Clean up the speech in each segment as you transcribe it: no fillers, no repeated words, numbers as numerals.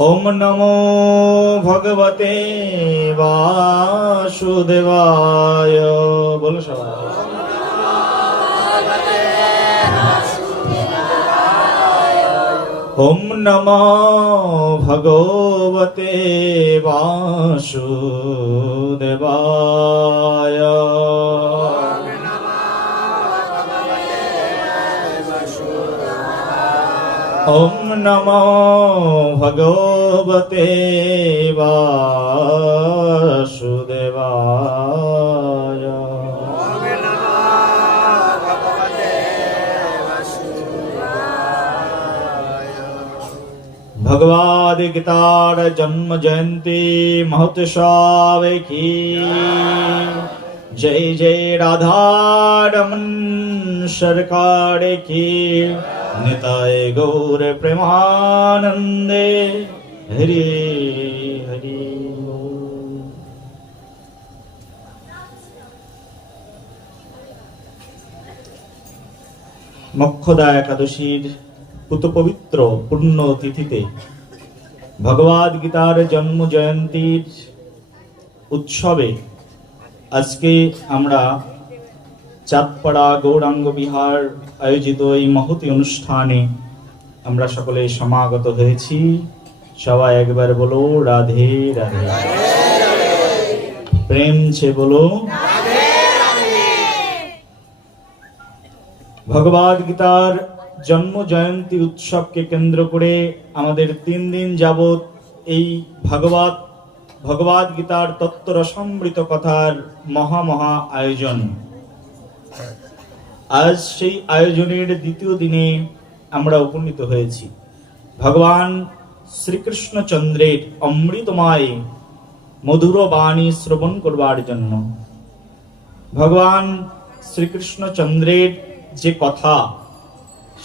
ओम नमो भगवते वासुदेवाय। बोलो सबाई। ओम नमो भगवते वासुदेवाय। ओम नमो भगवते वासुदेवाय। भगवद गीतार जन्म जयंती महोत्सव की जय जय। राधा रमन सरकार की निताय गौर प्रेमानंदे हरि हरि। মক্ষদা একাদশীর পুত পবিত্র পূর্ণ তিথিতে ভগবদ গীতার জন্ম জয়ন্তীর উৎসবে আজকে আমরা চাঁদপাড়া গৌরাঙ্গ বিহার আয়োজিত এই মহতি অনুষ্ঠানে আমরা সকলে সমাগত হয়েছি। সবাই একবার বলো রাধে রাধে। প্রেম ছে বলো। ভগবদ গীতার জন্ম জয়ন্তী উৎসবকে কেন্দ্র করে আমাদের 3 দিন যাবত এই ভগবদ গীতার তত্ত্ব রসামৃত কথার মহা আয়োজন। আজ সেই আয়োজনের দ্বিতীয় দিনে আমরা উপনীত হয়েছি ভগবান শ্রীকৃষ্ণচন্দ্রের অমৃতময় মধুর বাণী শ্রবণ করবার জন্য। ভগবান শ্রীকৃষ্ণচন্দ্রের যে কথা,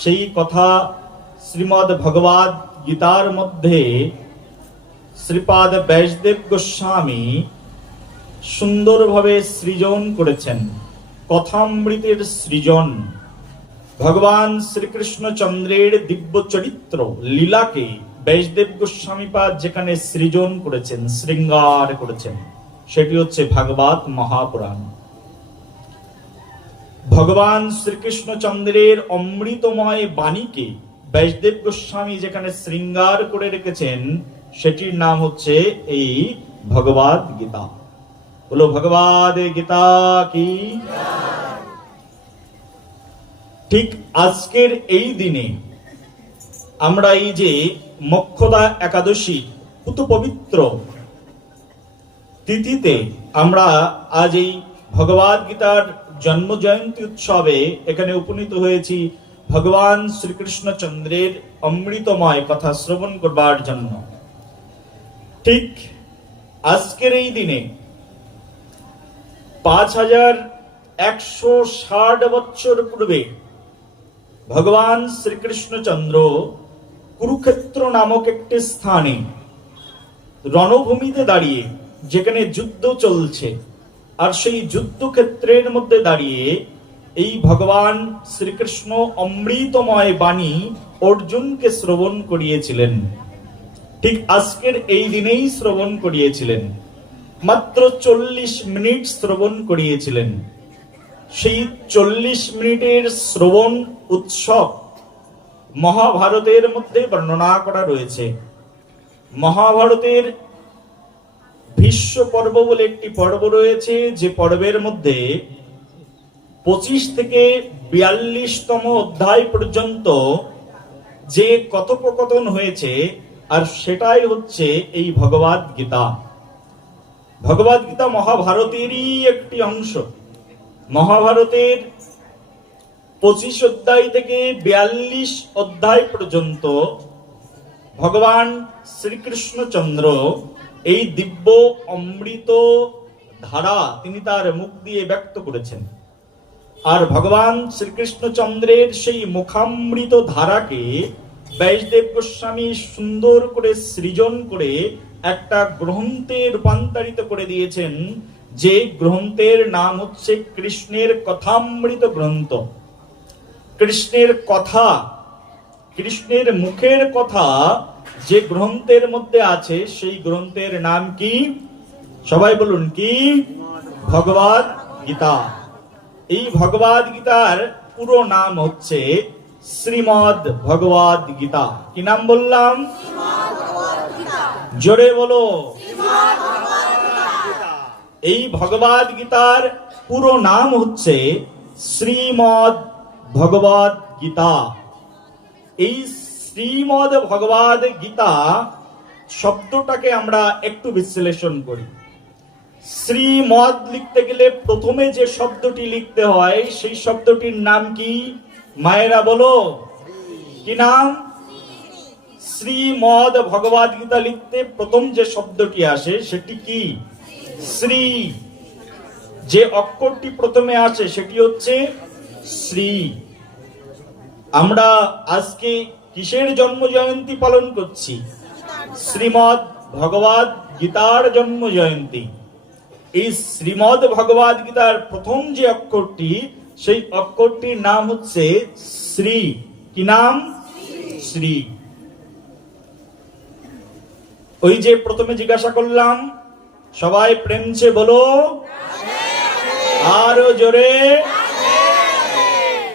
সেই কথা শ্রীমদ্ ভগবদ গীতার মধ্যে শ্রীপাদ ব্যাসদেব গোস্বামী সুন্দরভাবে সৃজন করেছেন। কথামৃতের সৃজন ভগবান শ্রীকৃষ্ণচন্দ্রের দিব্য চরিত্র লীলাকে ব্যাসদেব গোস্বামীপাদ যেখানে সৃজন করেছেন, শৃঙ্গার করেছেন, সেটি হচ্ছে ভাগবত মহাপুরাণ। ভগবান শ্রীকৃষ্ণচন্দ্রের অমৃতময় বাণীকে ব্যাসদেব গোস্বামী যেখানে শৃঙ্গার করে রেখেছেন, সেটির নাম হচ্ছে এই ভগবদ গীতা। বলো ভগবদ গীতা কি। ঠিক আজকের এই দিনে আমরা এই যে মক্ষদা একাদশী পুত পবিত্র তিথিতে আমরা আজ এই ভগবদ গীতার জন্ম জয়ন্তী উৎসবে এখানে উপনীত হয়েছি ভগবান শ্রীকৃষ্ণচন্দ্রের অমৃতময় কথা শ্রবণ করবার জন্য। ঠিক আজকের এই দিনে 5160 বছর পূর্বে ভগবান শ্রীকৃষ্ণচন্দ্র কুরুক্ষেত্র নামক একটি স্থানে রণভূমিতে দাঁড়িয়ে, যেখানে যুদ্ধ চলছে, আর সেই যুদ্ধক্ষেত্রের মধ্যে দাঁড়িয়ে এই ভগবান শ্রীকৃষ্ণ অমৃতময় বাণী অর্জুনকে শ্রবণ করিয়েছিলেন। ঠিক আজকের এই দিনেই শ্রবণ করিয়েছিলেন। মাত্র 40 মিনিট শ্রবণ করিয়েছিলেন। সেই 40 মিনিটের শ্রবণ উৎসব মহাভারতের মধ্যে বর্ণনা করা রয়েছে। মহাভারতের ভীষ্ম পর্ব বলে একটি পর্ব রয়েছে, যে পর্বের মধ্যে 25 থেকে 42তম অধ্যায় পর্যন্ত যে কথোপকথন হয়েছে, আর সেটাই হচ্ছে এই ভগবদ গীতা। ভগবদ গীতা মহাভারতেরই একটি অংশ। মহাভারতের 25 অধ্যায় থেকে 42 অধ্যায় পর্যন্ত ভগবান শ্রীকৃষ্ণচন্দ্র এই দিব্য অমৃত ধারা তিনি তার মুখ দিয়ে ব্যক্ত করেছেন। আর ভগবান শ্রীকৃষ্ণচন্দ্রের সেই মুখামৃত ধারাকে ব্যাসদেব গোস্বামী সুন্দর করে সৃজন করে একটা গ্রন্থে রূপান্তরিত করে দিয়েছেন, যে গ্রন্থের নাম হচ্ছে কৃষ্ণের কথামৃত গ্রন্থ। কৃষ্ণের কথা, কৃষ্ণের মুখের কথা যে গ্রন্থের মধ্যে আছে সেই গ্রন্থের নাম কি? সবাই বলুন কি? ভগবদ গীতা। এই ভগবদ গীতার পুরো নাম হচ্ছে শ্রীমদ ভগবদ গীতা। কি নাম বললাম? জোরে বলো। এই ভগবদ গীতার পুরো নাম হচ্ছে শ্রীমদ ভগবদ গীতা। এই শ্রীমদ ভগবদ গীতা শব্দটাকে আমরা একটু বিশ্লেষণ করি। শ্রীমদ লিখতে গেলে প্রথমে যে শব্দটি লিখতে হয় সেই শব্দটির নাম কি? মায়েরা বলো, কি নাম? শ্রীমদ ভগবদ গীতা লিখতে প্রথম যে শব্দটি আসে সেটি কি? শ্রী। যে অক্ষরটি প্রথমে আসে সেটি হচ্ছে শ্রী। আমরা আজকে কিসের জন্ম জয়ন্তী পালন করছি? শ্রীমদ ভগবদ গীতার জন্ম জয়ন্তী। এই শ্রীমদ ভগবদ গীতার প্রথম যে অক্ষরটি, সেই অক্ষরটির নাম হচ্ছে শ্রী। কি নাম? শ্রী। ওই যে প্রথমে জিজ্ঞাসা করলাম, সবাই প্রেমছে বলো, আরো জোরে।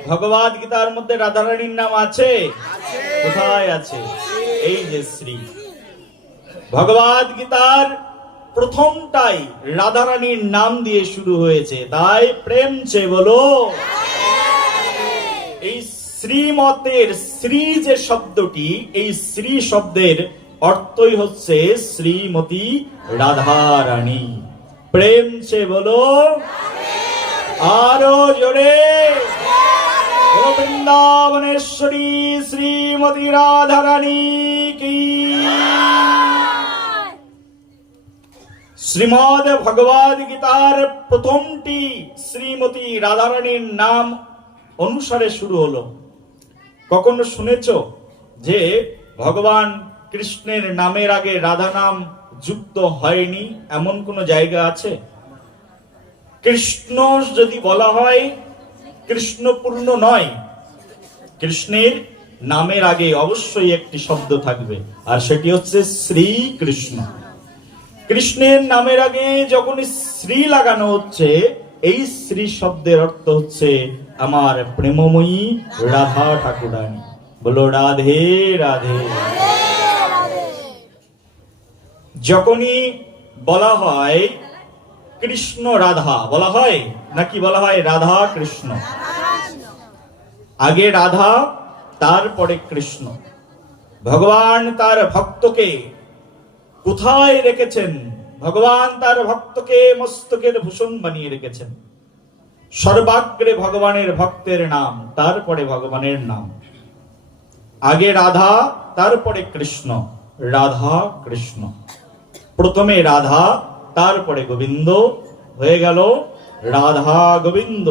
ভগবদ গীতার মধ্যে রাধারানীর নাম আছে? কোথায় আছে? এই যে শ্রী। ভগবদ গীতার প্রথমটাই রাধারানীর নাম দিয়ে শুরু হয়েছে, তাই প্রেমছে বলো। এই শ্রীমতের শ্রী যে শব্দটি, এই শ্রী শব্দের অর্থই হচ্ছে শ্রীমতী রাধারানী। প্রেমছে বলো, আরো জোরে। বৃন্দাবনেশ্বরী শ্রীমতী রাধারানী কি। শ্রীমদ ভগবদ গীতার প্রথমটি শ্রীমতী রাধারানীর নাম অনুসারে শুরু হলো। কখনো শুনেছো যে ভগবান কৃষ্ণের নামের আগে রাধা নাম যুক্ত হয়নি? এমন কোন জায়গা আছে? কৃষ্ণ যদি বলা হয় কৃষ্ণ পূর্ণ নয়। কৃষ্ণের নামের আগে অবশ্যই একটি শব্দ থাকবে, আর সেটি হচ্ছে শ্রীকৃষ্ণ। কৃষ্ণের নামের আগে যখন শ্রী লাগানো হচ্ছে, এই শ্রী শব্দের অর্থ হচ্ছে আমার প্রেমময়ী রাধা ঠাকুরানী। বলো রাধে রাধে। যখনই বলা হয় কৃষ্ণ রাধা বলা হয়, নাকি বলা হয় রাধা কৃষ্ণ? আগে রাধা, তারপরে কৃষ্ণ। ভগবান তার ভক্তকে কোথায় রেখেছেন? ভগবান তার ভক্তকে মস্তকের ভূষণ বানিয়ে রেখেছেন। সর্বাগ্রে ভগবানের ভক্তের নাম, তারপরে ভগবানের নাম। আগে রাধা, তারপরে কৃষ্ণ। রাধা কৃষ্ণ। প্রথমে রাধা, তারপরে গোবিন্দ, হয়ে গেল রাধা গোবিন্দ।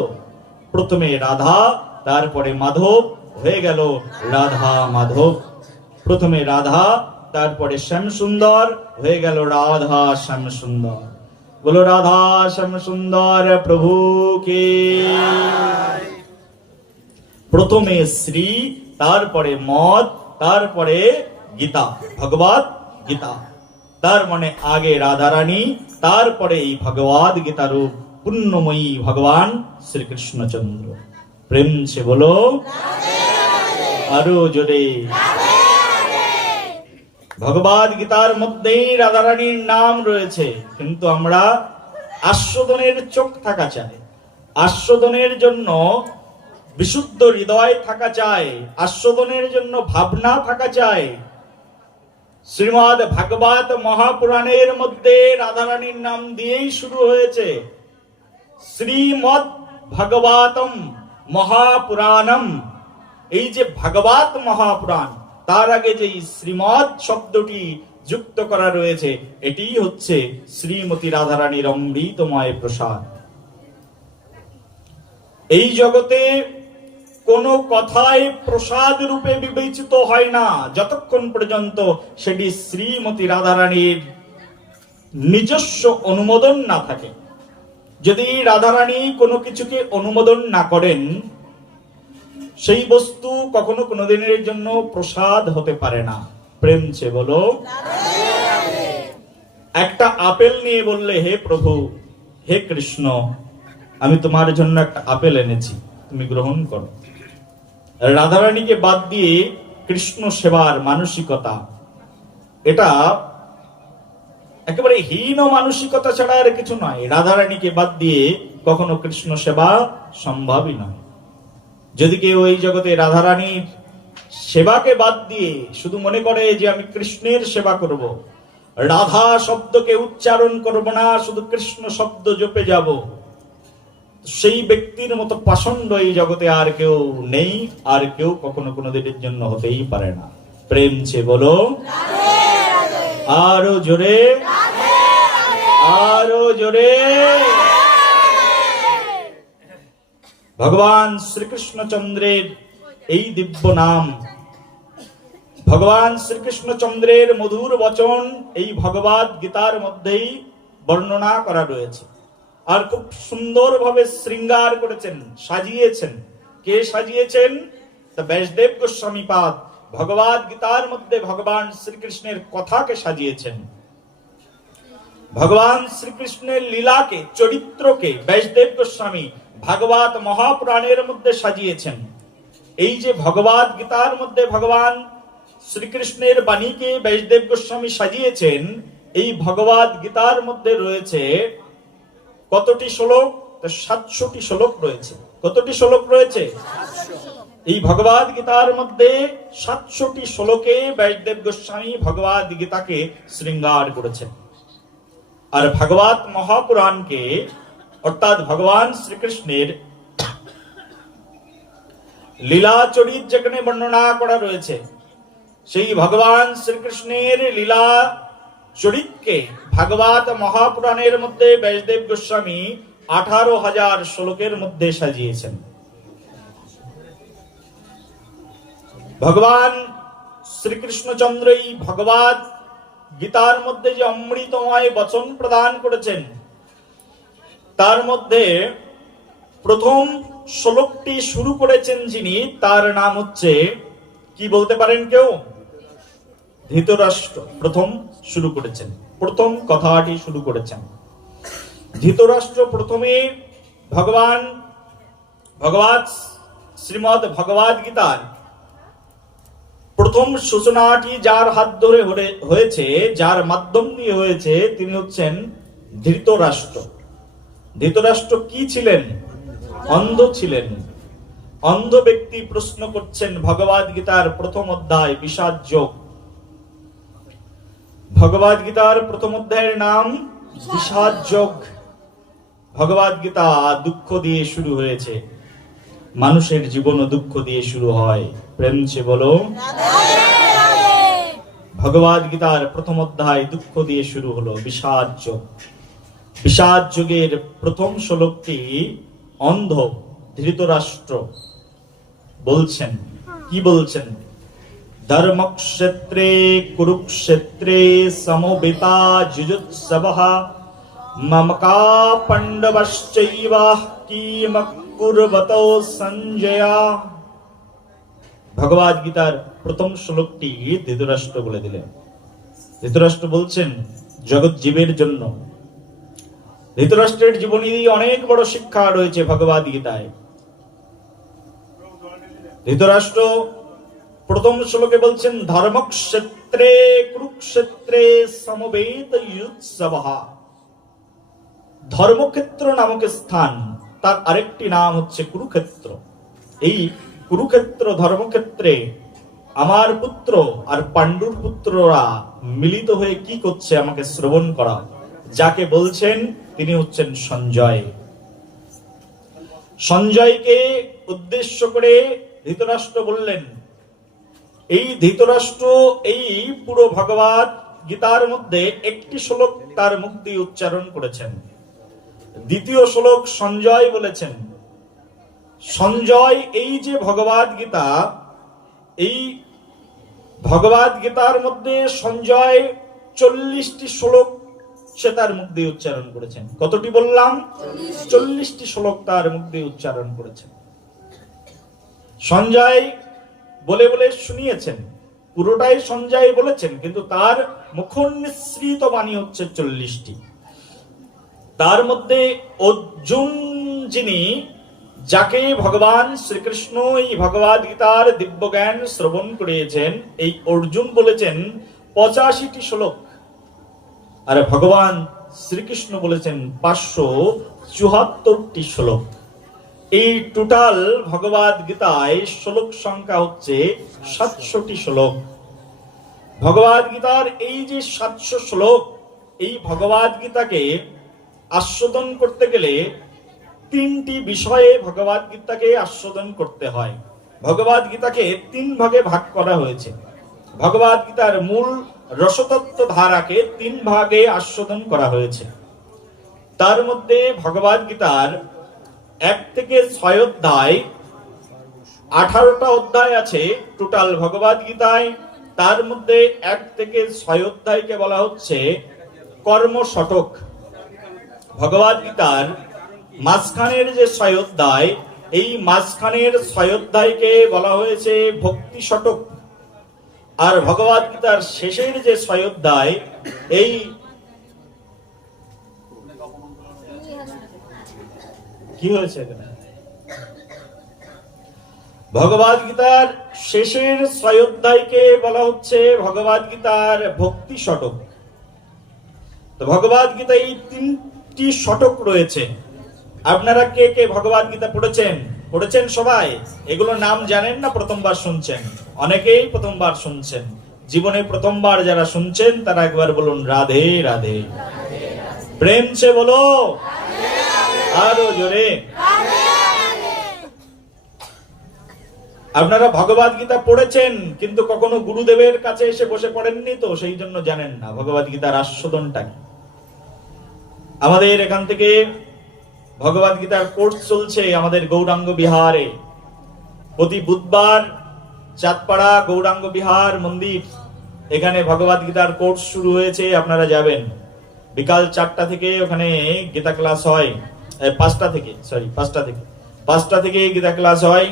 প্রথমে রাধা, তারপরে মাধব, হয়ে গেল রাধা মাধব। প্রথমে রাধা, তারপরে শ্যাম সুন্দর, হয়ে গেল রাধা শ্যাম সুন্দর। বলো রাধা শ্যাম সুন্দর প্রভু কে। প্রথমে শ্রী, তারপরে মদ, তারপরে গীতা, ভগবদ গীতা। তার মানে আগে রাধারানী, তারপরে এই ভগবদ গীতার পুণ্যময়ী ভগবান শ্রীকৃষ্ণচন্দ্র। প্রেম সে বলো, আরো জোরে। ভগবদ গীতার মধ্যেই রাধারানীর নাম রয়েছে, কিন্তু আমরা আস্বাদনের চোখ থাকা চাই। আস্বাদনের জন্য বিশুদ্ধ হৃদয় থাকা চাই। আস্বাদনের জন্য ভাবনা থাকা চাই। শ্রীমদ ভাগবত মহাপুরাণের মধ্যে রাধারানীর নাম দিয়েই শুরু হয়েছে। শ্রীমদ ভাগবতম মহাপুরাণম। এই যে ভাগবত মহাপুরাণ, তার আগে যে শ্রীমদ শব্দটি যুক্ত করা রয়েছে, এটি হচ্ছে শ্রীমতী রাধারানীর অমৃতময় প্রসাদ। এই জগতে কোন কথাই প্রসাদ রূপে বিবেচিত হয় না যতক্ষণ পর্যন্ত সেটি শ্রীমতী রাধারানীর নিজস্ব অনুমোদন না থাকে। যদি রাধারানী কোনো কিছুকে অনুমোদন না করেন, সেই বস্তু কখনো কোনোদিনের জন্য প্রসাদ হতে পারে না। প্রেম চে বলো। একটা আপেল নিয়ে বললে, হে প্রভু, হে কৃষ্ণ, আমি তোমার জন্য একটা আপেল এনেছি, তুমি গ্রহণ করো। রাধারানীকে বাদ দিয়ে কৃষ্ণ সেবার মানসিকতা, এটা একেবারে হীন মানসিকতা ছাড়া আর কিছু নয়। রাধারানীকে বাদ দিয়ে কখনো কৃষ্ণ সেবা সম্ভবই নয়। যদি কেউ এই জগতে রাধারানীর সেবাকে বাদ দিয়ে শুধু মনে করে যে আমি কৃষ্ণের সেবা করব, রাধা শব্দকে উচ্চারণ করব না, শুধু কৃষ্ণ শব্দ জপে যাব, সেই ব্যক্তির মতো পাষণ্ড এই জগতে আর কেউ নেই, আর কেউ কখনো কোনো দিনের জন্য হতেই পারে না। প্রেম চে বলো, আরো জোরে, আরো জোরে। ভগবান শ্রীকৃষ্ণচন্দ্রের এই দিব্য নাম, ভগবান শ্রীকৃষ্ণচন্দ্রের মধুর বচন এই ভগবদ গীতার মধ্যেই বর্ণনা করা রয়েছে। আর খুব সুন্দরভাবে শৃঙ্গার করেছেন, সাজিয়েছেন। কে সাজিয়েছেন? ব্যাসদেব গোস্বামী পাদ ভগবদ গীতার মধ্যে ভগবান শ্রীকৃষ্ণের কথাকে সাজিয়েছেন। ভগবান শ্রীকৃষ্ণের লীলাকে, চরিত্রকে ব্যাসদেব গোস্বামী ভাগবত মহাপুরাণের মধ্যে সাজিয়েছেন। এই যে ভগবদ গীতার মধ্যে ভগবান শ্রীকৃষ্ণের বাণীকে ব্যাসদেব গোস্বামী সাজিয়েছেন, এই ভগবদ গীতার মধ্যে রয়েছে কতটি শ্লোক? 700টি শ্লোক রয়েছে। কতটি শ্লোক রয়েছে? এই ভগবদ গীতার মধ্যে 700টি শ্লোকে ব্যাসদেব গোস্বামী ভগবদ গীতাকে শৃঙ্গার করেছেন। আর ভাগবত মহাপুরাণকে, অর্থাৎ ভগবান শ্রীকৃষ্ণের লীলা চরিত যেখানে বর্ণনা করা রয়েছে, সেই ভগবান শ্রীকৃষ্ণের লীলা চরিতকে ভাগবত মহাপুরাণের মধ্যে ব্যাসদেব গোস্বামী 18,000 শ্লোকের মধ্যে সাজিয়েছেন। ভগবান শ্রীকৃষ্ণচন্দ্র এই ভগবদ গীতার মধ্যে যে অমৃতময় বচন প্রদান করেছেন, তার মধ্যে প্রথম শ্লোকটি শুরু করেছেন যিনি, তার নাম হচ্ছে, কি বলতে পারেন কেউ? ধৃতরাষ্ট্র প্রথম শুরু করেছেন, প্রথম কথাটি শুরু করেছেন ধৃতরাষ্ট্র। প্রথমে ভগবান শ্রীমদ ভগবদ গীতার প্রথম সূচনাটি যার হাত ধরে হয়েছে, যার মাধ্যম দিয়ে হয়েছে, তিনি হচ্ছেন ধৃতরাষ্ট্র। ধৃতরাষ্ট্র কি ছিলেন? অন্ধ ছিলেন। অন্ধ ব্যক্তি প্রশ্ন করছেন ভগবদ গীতার প্রথম অধ্যায় বিষাদ যোগ। ভগবদ গীতার প্রথম অধ্যায়ের নাম বিষাদ যোগ। ভগবদ গীতা দুঃখ দিয়ে শুরু হয়েছে, মানুষের জীবনও দুঃখ দিয়ে শুরু হয়। প্রেম সে বলো। ভগবদ গীতার প্রথম অধ্যায় দুঃখ দিয়ে শুরু হলো, বিষাদ যোগ। বিষাদ যুগের প্রথম শ্লোকটি অন্ধ ধৃতরাষ্ট্র বলছেন। কি বলছেন? ধর্মক্ষেত্রে কুরুক্ষেত্রে সমবেতা যুযুৎসবঃ মমকা পাণ্ডবশ্চৈব কিম কুর্বতো সঞ্জয়া। ভগবদ গীতার প্রথম শ্লোকটি ধৃতরাষ্ট্র বলে দিলেন। ধৃতরাষ্ট্র বলছেন জগৎ জীবের জন্য। ধৃতরাষ্ট্রের জীবনী অনেক বড় শিক্ষা রয়েছে ভগবদ গীতায়। ধৃতরাষ্ট্র প্রথম শ্লোকে বলছেন ধর্মক্ষেত্রে কুরুক্ষেত্রে সমবেত যুৎসবঃ। ধর্মক্ষেত্র নামক স্থান, তার আরেকটি নাম হচ্ছে কুরুক্ষেত্র। এই কুরুক্ষেত্র ধর্মক্ষেত্রে আমার পুত্র আর পাণ্ডুর পুত্ররা মিলিত হয়ে কি করছে আমাকে শ্রবণ করা। যাকে বলছেন তিনি হচ্ছেন সঞ্জয়। সঞ্জয়কে উদ্দেশ্য করে ধৃতরাষ্ট্র বললেন। এই ধৃতরাষ্ট্র এই পুরো ভগবদ গীতার মধ্যে একটি শ্লোক তার মুখ দিয়ে উচ্চারণ করেছেন, দ্বিতীয় শ্লোক সঞ্জয় বলেছেন। সঞ্জয় এই যে ভগবদ গীতা, এই ভগবদ গীতার মধ্যে সঞ্জয় 40টি শ্লোক সে তার মুখ দিয়ে উচ্চারণ করেছেন। কতটি বললাম? 40টি শ্লোক তার মুখ দিয়ে উচ্চারণ করেছেন। সঞ্জয় বলে বলে শুনিয়েছেন, পুরোটাই সঞ্জয় বলেছেন, কিন্তু তার মুখনিসৃত বাণী হচ্ছে 40টি। তার মধ্যে অর্জুন, যিনি, যাকে ভগবান শ্রীকৃষ্ণ এই ভগবদ গীতার দিব্য জ্ঞান শ্রবণ করিয়েছেন, এই অর্জুন বলেছেন 85টি শ্লোক, আর ভগবান শ্রীকৃষ্ণ বলেছেন 574টি শ্লোক। এই টোটাল ভগবদ গীতায় শ্লোক সংখ্যা হচ্ছে 700টি শ্লোক। ভগবদ গীতার এই যে 700 শ্লোক, এই ভগবদ গীতাকে আস্বাদন করতে গেলে 3টি বিষয়ে ভগবদ গীতাকে আস্বাদন করতে হয়। ভগবদ গীতাকে 3 ভাগে ভাগ করা হয়েছে। ভগবদ গীতার মূল রসতত্ত্ব ধারাকে 3 ভাগে আস্বাদন করা হয়েছে। তার মধ্যে ভগবদ গীতার 1 থেকে 6 অধ্যায়, 18টা অধ্যায় আছে টোটাল ভগবদ গীতায়। তার মধ্যে 1 থেকে 6 অধ্যায়কে বলা হচ্ছে কর্ম শতক। ভগবদ গীতার মাঝখানের যে 6 অধ্যায়, এই মাঝখানের 6 অধ্যায়কে বলা হয়েছে ভক্তি শতক। আর ভগবদ গীতার শেষের যে 6 অধ্যায়, এই কি হয়েছে, ভগবদ গীতার শেষের 6 অধ্যায়কে বলা হচ্ছে ভগবদ গীতার ভক্তি শতক। তো ভগবদ গীতায় এই 3টি শতক রয়েছে। আপনারা কে কে ভগবদ গীতা পড়েছেন সবাই? এগুলো নাম জানেন না প্রথমবার শুনছেন? অনেকেই প্রথমবার শুনছেন। জীবনে প্রথমবার যারা শুনছেন তারা একবার বলুন রাধে রাধে। প্রেম সে বলো আরো জোরে। আপনারা ভগবদ গীতা পড়েছেন, কিন্তু কখনো গুরুদেবের কাছে এসে বসে পড়েননি, তো সেই জন্য জানেন না ভগবদ গীতার আস্বাদনটা কি। আমাদের এখান থেকে ভগবদ গীতার কোর্স চলছে আমাদের গৌরাঙ্গ বিহারে। প্রতি বুধবার চাঁদপাড়া গৌরাঙ্গ বিহার মন্দির, এখানে ভগবদ গীতার কোর্স শুরু হয়েছে। আপনারা যাবেন বিকাল 4টা থেকে, ওখানে গীতা ক্লাস হয়। 5টা থেকে গীতা ক্লাস হয়।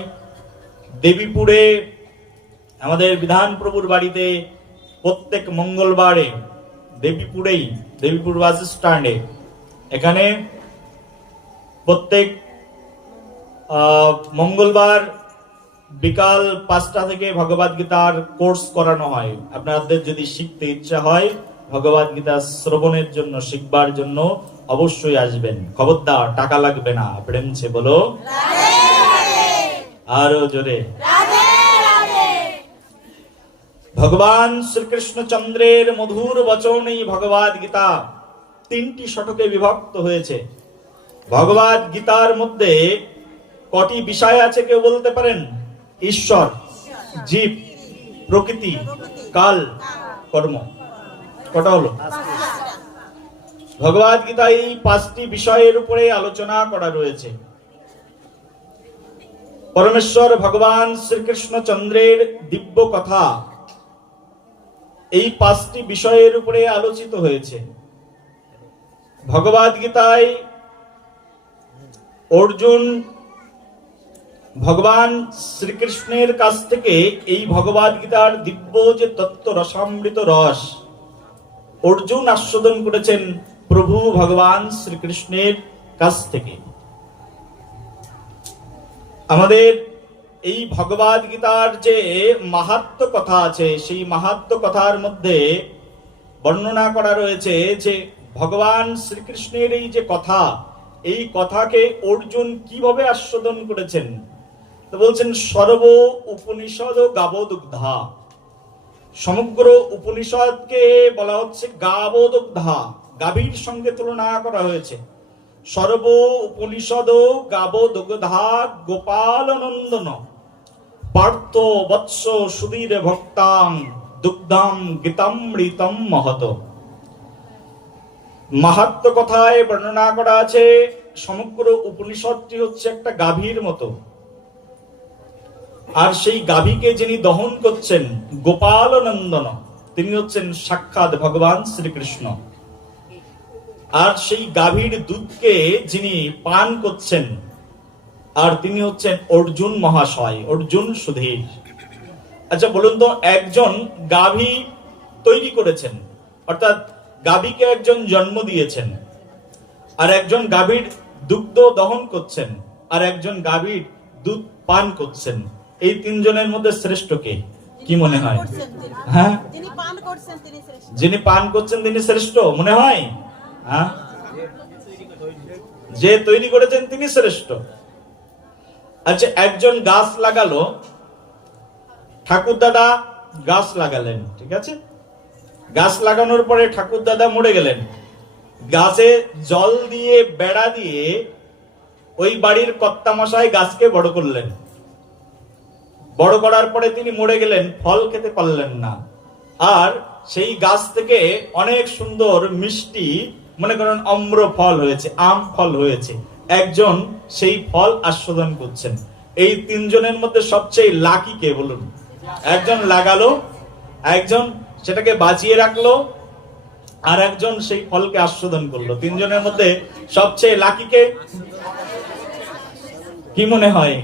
দেবীপুরে আমাদের বিধান প্রভুর বাড়িতে প্রত্যেক মঙ্গলবারে দেবীপুর বাস স্ট্যান্ডে, এখানে প্রত্যেক মঙ্গলবার বিকাল 5টা থেকে ভগবদ গীতার কোর্স করানো হয়। আপনাদের যদি শিখতে ইচ্ছা হয়, ভগবদ গীতা শ্রবণের জন্য, শিখবার জন্য অবশ্যই আসবেন। খবরদার, টাকা লাগবে না। প্রেম সে বলো আরো জোরে। ভগবান শ্রীকৃষ্ণ চন্দ্রের মধুর বচন এই ভগবদ গীতা 3টি শতকে বিভক্ত হয়েছে। ভগবদ গীতার মধ্যে কটি বিষয় আছে কেউ বলতে পারেন? ঈশ্বর, জীব, প্রকৃতি, কাল, কর্ম। কটা হলো? ভগবদ গীতায় এই 5টি বিষয়ের উপরে আলোচনা করা রয়েছে। পরমেশ্বর ভগবান শ্রীকৃষ্ণ চন্দ্রের দিব্য কথা এই 5টি বিষয়ের উপরে আলোচিত হয়েছে। ভগবদ গীতায় অর্জুন ভগবান শ্রীকৃষ্ণের কাছ থেকে এই ভগবদ গীতার দিব্য যে তত্ত্ব রসামৃত রস অর্জুন আস্বাদন করেছেন প্রভু ভগবান শ্রীকৃষ্ণের কাছ থেকে। আমাদের এই ভগবদ গীতার যে মাহাত্ম্য কথা আছে, সেই মাহাত্ম্য কথার মধ্যে বর্ণনা করা রয়েছে যে ভগবান শ্রীকৃষ্ণের এই যে কথা, এই কথাকে অর্জুন কিভাবে আস্বাদন করেছেন। তো বলছেন সর্ব উপনিষদ গাবদুগ্ধা। সমগ্র উপনিষদকে বলা হচ্ছে গাবদুগ্ধা, গাভীর সঙ্গে তুলনা করা হয়েছে। সর্ব উপনিষদ গাবদুগ্ধা গোপাল নন্দন পার্থ বৎস সুধীর ভক্তাং দুগ্ধাম গীতামৃতম মহত। মাহাত্ম্য কথায় বর্ণনা করা আছে সমগ্র উপনিষদটি হচ্ছে একটা গাভীর মতো, আর সেই গাভীকে যিনি দহন করছেন গোপাল নন্দন, তিনি হচ্ছেন সাক্ষাৎ ভগবান শ্রীকৃষ্ণ। আর সেই গাভীর দুধকে যিনি পান করছেন, আর তিনি হচ্ছেন অর্জুন মহাশয়, অর্জুন সুধীর। আচ্ছা বলুন তো, একজন গাভী তৈরি করেছেন, অর্থাৎ গাভীকে একজন জন্ম দিয়েছেন, আর একজন গাভীর দুগ্ধ দহন করছেন, আর একজন গাভীর দুধ পান করছেন, এই তিনজনের মধ্যে শ্রেষ্ঠ কে? কি মনে হয়? হ্যাঁ, যিনি পান করছেন তিনি শ্রেষ্ঠ মনে হয়? হ্যাঁ, যে তৈরি করেছেন তিনি শ্রেষ্ঠ। আচ্ছা, একজন গাছ লাগালো, ঠাকুর দাদা গাছ লাগালেন, ঠিক আছে, গাছ লাগানোর পরে ঠাকুর দাদা মরে গেলেন, গাছে জল দিয়ে বেড়া দিয়ে ওই বাড়ির কর্তামশাই গাছকে বড় করলেন, বড় করার পরে তিনি মরে গেলেন, ফল খেতে পারলেন না, আর সেই গাছ থেকে অনেক সুন্দর মিষ্টি, মনে করেন অম্র ফল হয়েছে, আম ফল হয়েছে, একজন সেই ফল আস্বাদন করছেন। এই তিনজনের মধ্যে সবচেয়ে লাকি কে বলুন? একজন লাগালো, একজন সেটাকে বাঁচিয়ে রাখলো, আর একজন সেই ফলকে আস্বাদন করলো। তিনজনের মধ্যে সবচেয়ে লাকি কে? কি মনে হয়?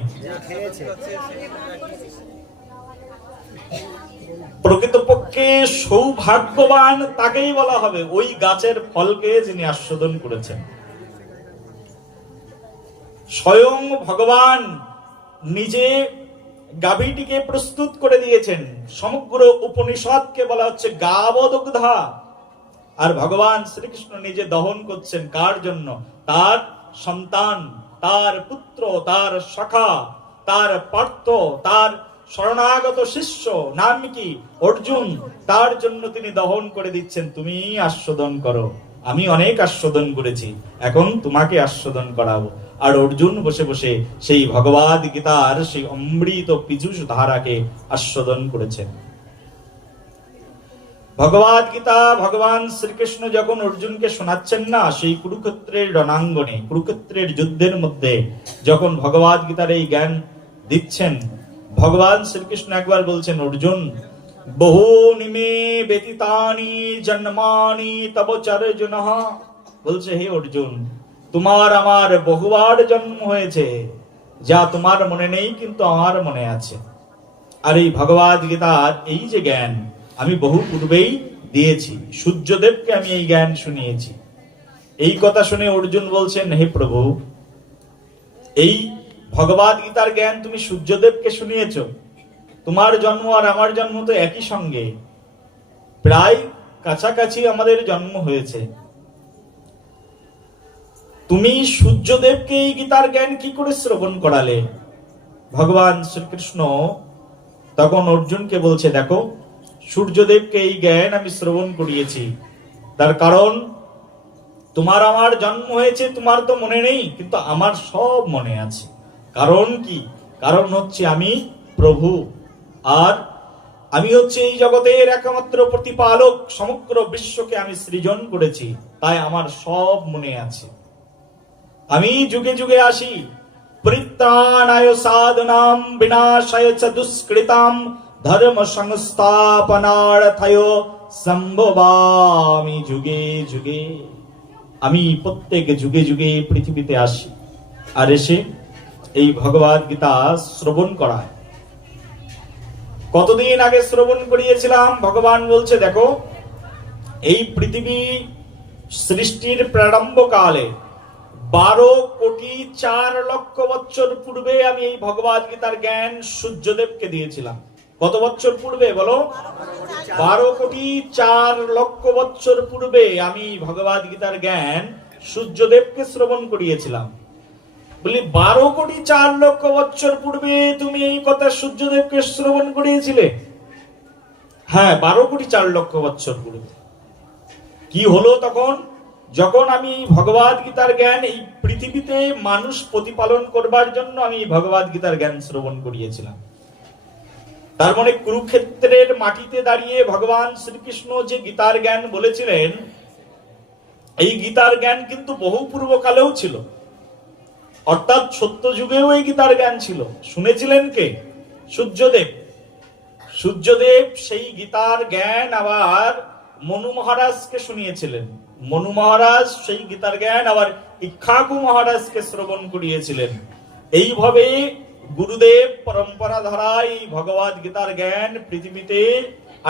প্রকৃতপক্ষে সৌভাগ্যবান তাকেই বলা হবে ওই গাছের ফলকে যিনি আস্বাদন করেছেন। স্বয়ং ভগবান নিজে গাভীটিকে প্রস্তুত করে দিয়েছেন। সমগ্র উপনিষদকে বলা হচ্ছে গাবদগ্ধা। আর ভগবান শ্রীকৃষ্ণ নিজে দহন করছেন কার জন্য? তার সন্তান, তার পুত্র, তার সখা, তার পার্থ, তার শরণাগত শিষ্য, নাম কি? অর্জুন। তার জন্য তিনি দহন করে দিচ্ছেন, তুমি আস্বাদন করো, আমি অনেক আস্বাদন করেছি, এখন তোমাকে আস্বাদন করাবো। আর অর্জুন বসে বসে সেই ভগবদ গীতার সেই অমৃত পীযূষ ধারাকে আস্বাদন করেছেন। ভগবদ গীতা ভগবান শ্রীকৃষ্ণ যখন অর্জুনকে শোনাচ্ছেন না, সেই কুরুক্ষেত্রের রণাঙ্গনে, কুরুক্ষেত্রের যুদ্ধের মধ্যে যখন ভগবদ গীতার এই জ্ঞান দিচ্ছেন, ভগবান শ্রীকৃষ্ণ একবার বলছেন, অর্জুন বহুনি মে ব্যতীতানি জন্মানি তব চরজনঃ, বলছে হে অর্জুন, তোমার আমার বহুবার জন্ম হয়েছে, যা তোমার মনে নেই কিন্তু আমার মনে আছে। আর এই ভগবদ গীতার এই যে জ্ঞান আমি বহু পূর্বেই দিয়েছি, সূর্যদেবকে আমি এই জ্ঞান শুনিয়েছি। এই কথা শুনে অর্জুন বলছেন, হে প্রভু, এই ভগবদ গীতার জ্ঞান তুমি সূর্যদেবকে শুনিয়েছ? তোমার জন্ম আর আমার জন্ম তো একই সঙ্গে, প্রায় কাছাকাছি আমাদের জন্ম হয়েছে, তুমি সূর্যদেবকে এই গীতার জ্ঞান কি করে শ্রবণ করালে? ভগবান শ্রীকৃষ্ণ তখন অর্জুনকে বলছে, দেখো, সূর্যদেবকে এই জ্ঞান আমি শ্রবণ করিয়েছি, তার কারণ তোমার আমার জন্ম হয়েছে, তোমার তো মনে নেই কিন্তু আমার সব মনে আছে। কারণ কি? কারণ হচ্ছে আমি প্রভু, আর আমি হচ্ছে এই জগতের একমাত্র প্রতিপালক, সমগ্র বিশ্বকে আমি সৃজন করেছি, তাই আমার সব মনে আছে। আমি যুগে যুগে আসি, পরিত্রাণায় সাধনাম বিনাশায় চ দুষ্কৃতাম ধর্ম সংস্থাপনার্থায় সম্ভবামি যুগে যুগে। আমি প্রত্যেক যুগে যুগে পৃথিবীতে আসি, আর এসে এই ভগবদ গীতা শ্রবণ করায়। কতদিন আগে শ্রবণ করিয়েছিলাম? ভগবান বলছে, দেখো, এই পৃথিবী সৃষ্টির প্রারম্ভ কালে 12,04,00,000 বছর পূর্বে আমি এই ভগবদ গীতার জ্ঞান সূর্যদেবকে দিয়েছিলাম। কত বছর পূর্বে বলো? 12,04,00,000 বছর পূর্বে আমি ভগবদ গীতার জ্ঞান সূর্যদেবকে শ্রবণ করিয়েছিলাম। বলি 12,04,00,000 বছর পূর্বে তুমি এই কথা সূর্যদেবকে শ্রবণ করিয়েছিলে? হ্যাঁ, 12,04,00,000 বছর পূর্বে। কি হলো তখন? যখন আমি ভগবদ গীতার জ্ঞান এই পৃথিবীতে মানুষ প্রতিপালন করবার জন্য আমি ভগবদ গীতার জ্ঞান শ্রবণ করিয়েছিলাম। তার মানে কুরুক্ষেত্রের মাটিতে দাঁড়িয়ে ভগবান শ্রীকৃষ্ণ যে গীতার জ্ঞান বলেছিলেন, এই গীতার জ্ঞান কিন্তু বহু পূর্বকালেও ছিল, অর্থাৎ সত্য যুগেও এই গীতার জ্ঞান ছিল। শুনেছিলেন কে? সূর্যদেব। সূর্যদেব সেই গীতার জ্ঞান আবার মনু মহারাজকে শুনিয়েছিলেন। মনু মহারাজ সেই গীতার জ্ঞান আবার ইক্ষ্বাকু মহারাজকে শ্রবণ করিয়েছিলেন। এইভাবে গুরুদেব পরম্পরা ধারায় ভগবদ গীতার জ্ঞান পৃথিবীতে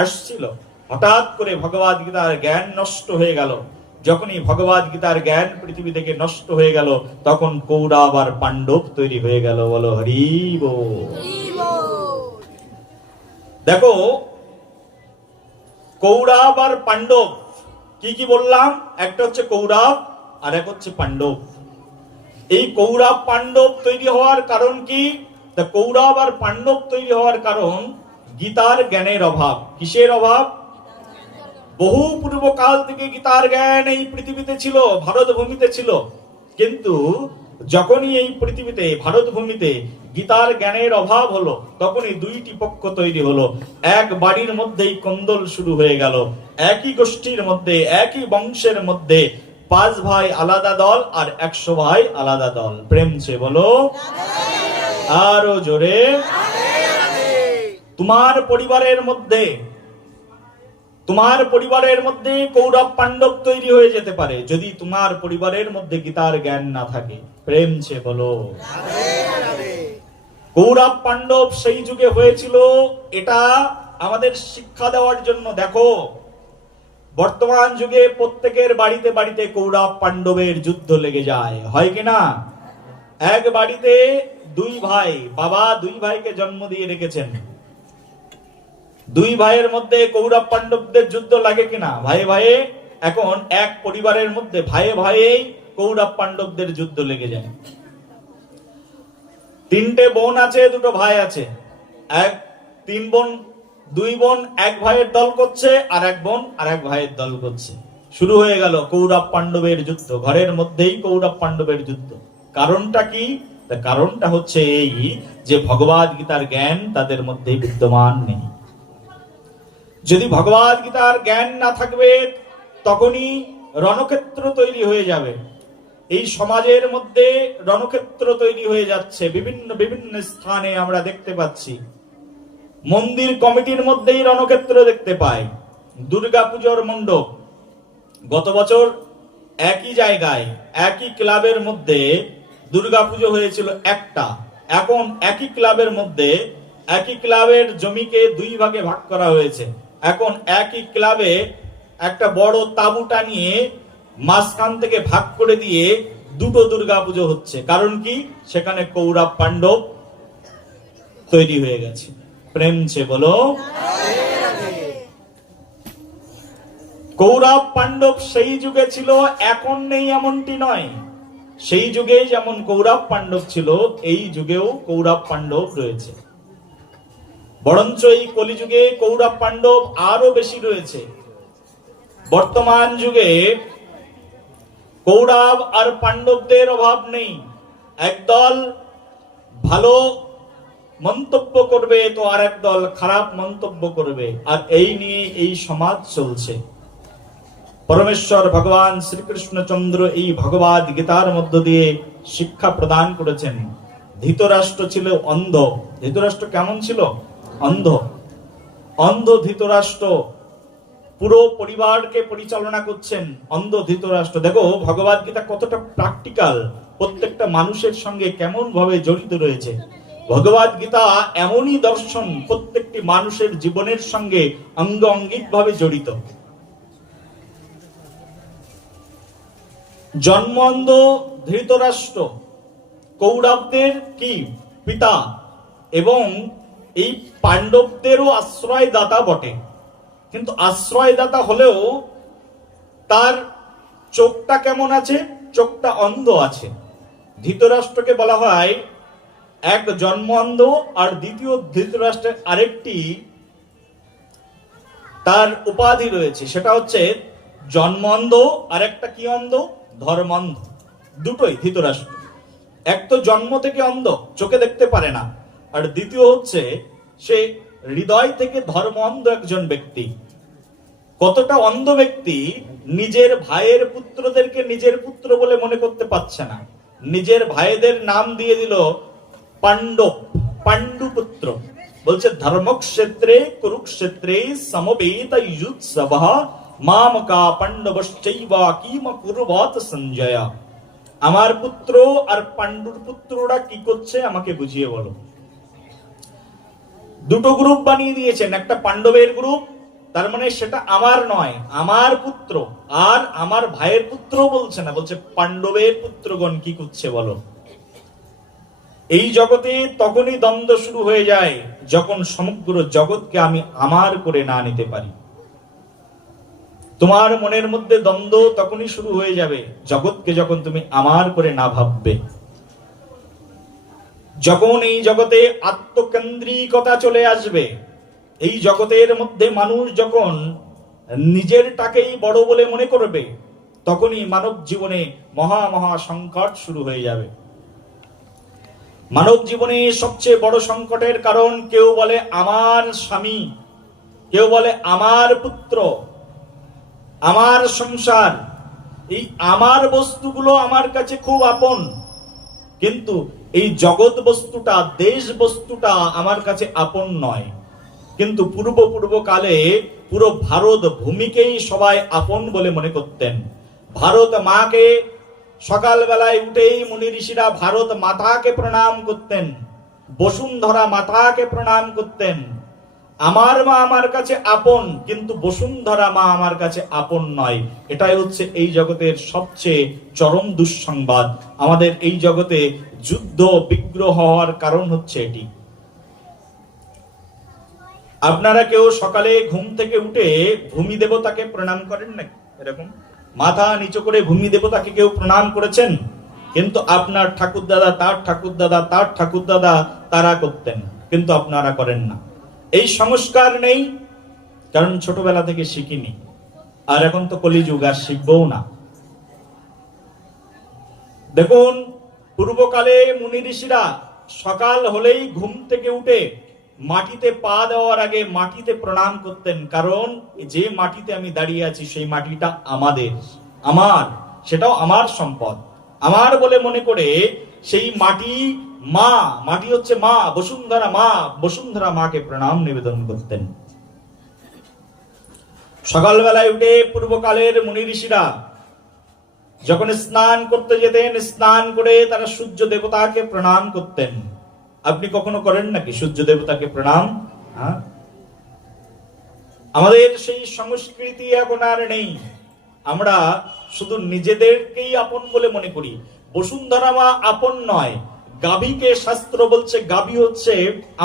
আসছিল। হঠাৎ করে ভগবদ গীতার জ্ঞান নষ্ট হয়ে গেল। যখনই ভগবদ গীতার জ্ঞান পৃথিবী থেকে নষ্ট হয়ে গেল, তখন কৌরব আর পাণ্ডব তৈরি হয়ে গেল। বলো হরি বল। দেখো, কৌরব আর পাণ্ডব কি কি বললাম? একটা হচ্ছে কৌরব আর এক হচ্ছে পাণ্ডব। এই কৌরব পাণ্ডব তৈরি হওয়ার কারণ কি? তা কৌরব আর পাণ্ডব তৈরি হওয়ার কারণ গীতার জ্ঞানের অভাব। কিসের অভাব? বহু পূর্বকাল থেকে গীতার জ্ঞান এই পৃথিবীতে ছিল, ভারত ভূমিতে ছিল, কিন্তু যখনই এই পৃথিবীতে ভারত ভূমিতে গীতার জ্ঞানের অভাব হলো, তখনই দুইটি পক্ষ তৈরি হলো। এক বাড়ির মধ্যেই কোন্দল শুরু হয়ে গেল। একই গোষ্ঠীর মধ্যে, একই বংশের মধ্যে 5 ভাই আলাদা দল আর 100 ভাই আলাদা দল। প্রেম সে বলো আরো জোরে। তোমার পরিবারের মধ্যে কৌরব পাণ্ডব তৈরি হয়ে যেতে পারে, যদি তোমার পরিবারের মধ্যে গীতার জ্ঞান না থাকে। প্রেম সে বলো। কৌরব পাণ্ডব সেই যুগে হয়েছিল, এটা আমাদের শিক্ষা দেওয়ার জন্য। দেখো, বর্তমান যুগে প্রত্যেকের বাড়িতে বাড়িতে কৌরব পাণ্ডবের যুদ্ধ লেগে যায়, হয় কিনা? এক বাড়িতে 2 ভাই, বাবা 2 ভাইকে জন্ম দিয়ে রেখেছেন, 2 ভাইয়ের মধ্যে কৌরব পাণ্ডবদের যুদ্ধ লাগে কিনা? ভাইয়ে ভাইয়ে, এখন এক পরিবারের মধ্যে ভাইয়ে ভাইয়ে কৌরব পাণ্ডবদের যুদ্ধ লেগে যায়। 3টে বোন আছে, 2টো ভাই আছে। 2 বোন এক ভাইয়ের দল করছে, আর এক বোন আর এক ভাইয়ের দল করছে। শুরু হয়ে গেল কৌরব পাণ্ডবের যুদ্ধ, ঘরের মধ্যেই কৌরব পাণ্ডবের যুদ্ধ। কারণটা কি? কারণটা হচ্ছে এই যে ভগবদ গীতার জ্ঞান তাদের মধ্যে বিদ্যমান নেই। যদি ভগবদ গীতার জ্ঞান না থাকবে, তখনই রণক্ষেত্র তৈরি হয়ে যাবে। এই সমাজের মধ্যে রণক্ষেত্র তৈরি হয়ে যাচ্ছে, বিভিন্ন বিভিন্ন স্থানে আমরা দেখতে পাচ্ছি। মন্দির কমিটির মধ্যেই রণক্ষেত্র দেখতে পাই। দুর্গাপূজার মণ্ডপ, গত বছর একই জায়গায় একই ক্লাবের মধ্যে দুর্গাপুজো হয়েছিল একটা, এখন একই ক্লাবের মধ্যে একই ক্লাবের জমিকে 2 ভাগে ভাগ করা হয়েছে। এখন একই ক্লাবে একটা বড় তাঁবু টানিয়ে মাঝখান থেকে ভাগ করে দিয়ে 2টো দুর্গাপুজো হচ্ছে। কারণ কি? সেখানে কৌরব পাণ্ডব তৈরি হয়ে গেছে। প্রেম সে বলো। কৌরব পাণ্ডব সেই যুগে ছিল, এখন নেই এমনটি নয়। সেই যুগে যেমন কৌরব পাণ্ডব ছিল, এই যুগেও কৌরব পাণ্ডব রয়েছে। বরঞ্চ এই কলিযুগে কৌরব পাণ্ডব আরো বেশি রয়েছে। বর্তমান যুগে কৌরব আর পাণ্ডবদের অভাব নেই। একদল ভালো মন্তব্য করবে তো আর একদল খারাপ মন্তব্য করবে, আর এই নিয়ে এই সমাজ চলছে। পরমেশ্বর ভগবান শ্রীকৃষ্ণচন্দ্র এই ভগবদ গীতার মধ্য দিয়ে শিক্ষা প্রদান করেছেন। ধৃতরাষ্ট্র ছিল অন্ধ। ধৃতরাষ্ট্র কেমন ছিল? অন্ধ। অন্ধ ধৃতরাষ্ট্র পুরো পরিবারকে পরিচালনা করছেন, অন্ধ ধৃতরাষ্ট্র। দেখো ভগবদ গীতা কতটা প্র্যাকটিক্যাল, প্রত্যেকটা মানুষের সঙ্গে কেমন ভাবে জড়িত রয়েছে। ভগবদ গীতা এমনই দর্শন, প্রত্যেকটি মানুষের জীবনের সঙ্গে অঙ্গাঙ্গিক ভাবে জড়িত। জন্মান্ধ ধৃতরাষ্ট্র কৌরবদের কি পিতা এবং এই পাণ্ডবদেরও আশ্রয়দাতা বটে, কিন্তু আশ্রয়দাতা হলেও তার চোখটা কেমন আছে? চোখটা অন্ধ আছে। ধৃতরাষ্ট্রকে বলা হয় এক জন্ম অন্ধ, আর দ্বিতীয় ধৃতরাষ্ট্রের আরেকটি তার উপাধি রয়েছে, সেটা হচ্ছে জন্ম অন্ধ, আর একটা কি অন্ধ? ধর্মান্ধ। দুটোই ধৃতরাষ্ট্র। এক তো জন্ম থেকে অন্ধ, চোখে দেখতে পারে না, আর দ্বিতীয় হচ্ছে সে হৃদয় থেকে ধর্ম অন্ধ একজন ব্যক্তি। কতটা অন্ধ ব্যক্তি, নিজের ভাইয়ের পুত্রদেরকে নিজের পুত্র বলে মনে করতে পারছে না। নিজের ভাইদের নাম দিয়ে দিল পাণ্ডব, পাণ্ডুপুত্র। বলছে ধর্মক্ষেত্রে কুরুক্ষেত্রে সমবেত যুৎসবঃ মামকা পাণ্ডবশ্চৈব কিম কুর্বত সঞ্জয়। আমার পুত্র আর পাণ্ডুর পুত্ররা কি করছে আমাকে বুঝিয়ে বলো। দুটো গ্রুপ বানিয়ে দিয়েছেন, একটা পাণ্ডবের গ্রুপ, তার মানে সেটা আমার নয়, আমার পুত্র, আর আমার ভাইয়ের পুত্র বলছে না, বলছে পাণ্ডবের পুত্রগণ কি করছে বলো। এই জগতে তখনই দ্বন্দ্ব শুরু হয়ে যায় যখন সমগ্র জগৎকে আমি আমার করে না নিতে পারি। তোমার মনের মধ্যে দ্বন্দ্ব তখনই শুরু হয়ে যাবে জগৎকে যখন তুমি আমার করে না ভাববে। যখন এই জগতে আত্মকেন্দ্রিকতা চলে আসবে, এই জগতের মধ্যে মানুষ যখন নিজেরটাকেই বড় বলে মনে করবে, তখনই মানব জীবনে মহা মহা সংকট শুরু হয়ে যাবে। মানব জীবনে সবচেয়ে বড় সংকটের কারণ, কেউ বলে আমার স্বামী, কেউ বলে আমার পুত্র, আমার সংসার। এই আমার বস্তুগুলো আমার কাছে খুব আপন, কিন্তু এই জগৎ বস্তুটা, দেশ বস্তুটা আমার কাছে আপন নয়। কিন্তু পূর্বকালে পুরো ভারত ভূমিকেই সবাই আপন বলে মনে করতেন। ভারত মাকে সকালবেলায় উঠেই মুনি ঋষিরা ভারত মাতাকে প্রণাম করতেন, বসুন্ধরা মাতাকে প্রণাম করতেন। আমার মা আমার কাছে আপন, কিন্তু বসুন্ধরা মা আমার কাছে আপন নয়। এটাই হচ্ছে এই জগতের সবচেয়ে চরম দুঃসংবাদ। আমাদের এই জগতে যুদ্ধ বিগ্রহ হওয়ার কারণ হচ্ছে এটি। আপনারা কেউ সকালে ঘুম থেকে উঠে ভূমি দেবতাকে প্রণাম করেন না? এরকম মাথা নিচু করে ভূমি দেবতাকে কেউ প্রণাম করেছেন? কিন্তু আপনার ঠাকুর দাদা, তার ঠাকুর দাদা, তার ঠাকুর দাদা তারা করতেন, কিন্তু আপনারা করেন না। এই সংস্কার নেই, কারণ ছোটবেলা থেকে শিখিনি। আর এখন তো কলিযুগ, আর শিখবও না। দেখুন, পূর্বকালে মুনি ঋষিরা সকাল হলেই ঘুম থেকে উঠে মাটিতে পা দেওয়ার আগে মাটিতে প্রণাম করতেন, কারণ যে মাটিতে আমি দাঁড়িয়ে আছি সেই মাটিটা আমাদের, আমার, সেটাও আমার সম্পদ, আমার বলে মনে করে সেই মাটি মা, মাটি হচ্ছে মা, বসুন্ধরা মা, বসুন্ধরা মাকে প্রণাম নিবেদন করতেন। সকালবেলায় উঠে পূর্বকালের মুনি ঋষিরা যখন স্নান করতে যেতেন, স্নান করে তারা সূর্য দেবতাকে প্রণাম করতেন। আপনি কখনো করেন নাকি সূর্য দেবতাকে প্রণাম? আমাদের সেই সংস্কৃতি এখন আর নেই। আমরা শুধু নিজেদেরকেই আপন বলে মনে করি। বসুন্ধরা মা আপন নয়, গাভীকে শাস্ত্র বলছে গাভী হচ্ছে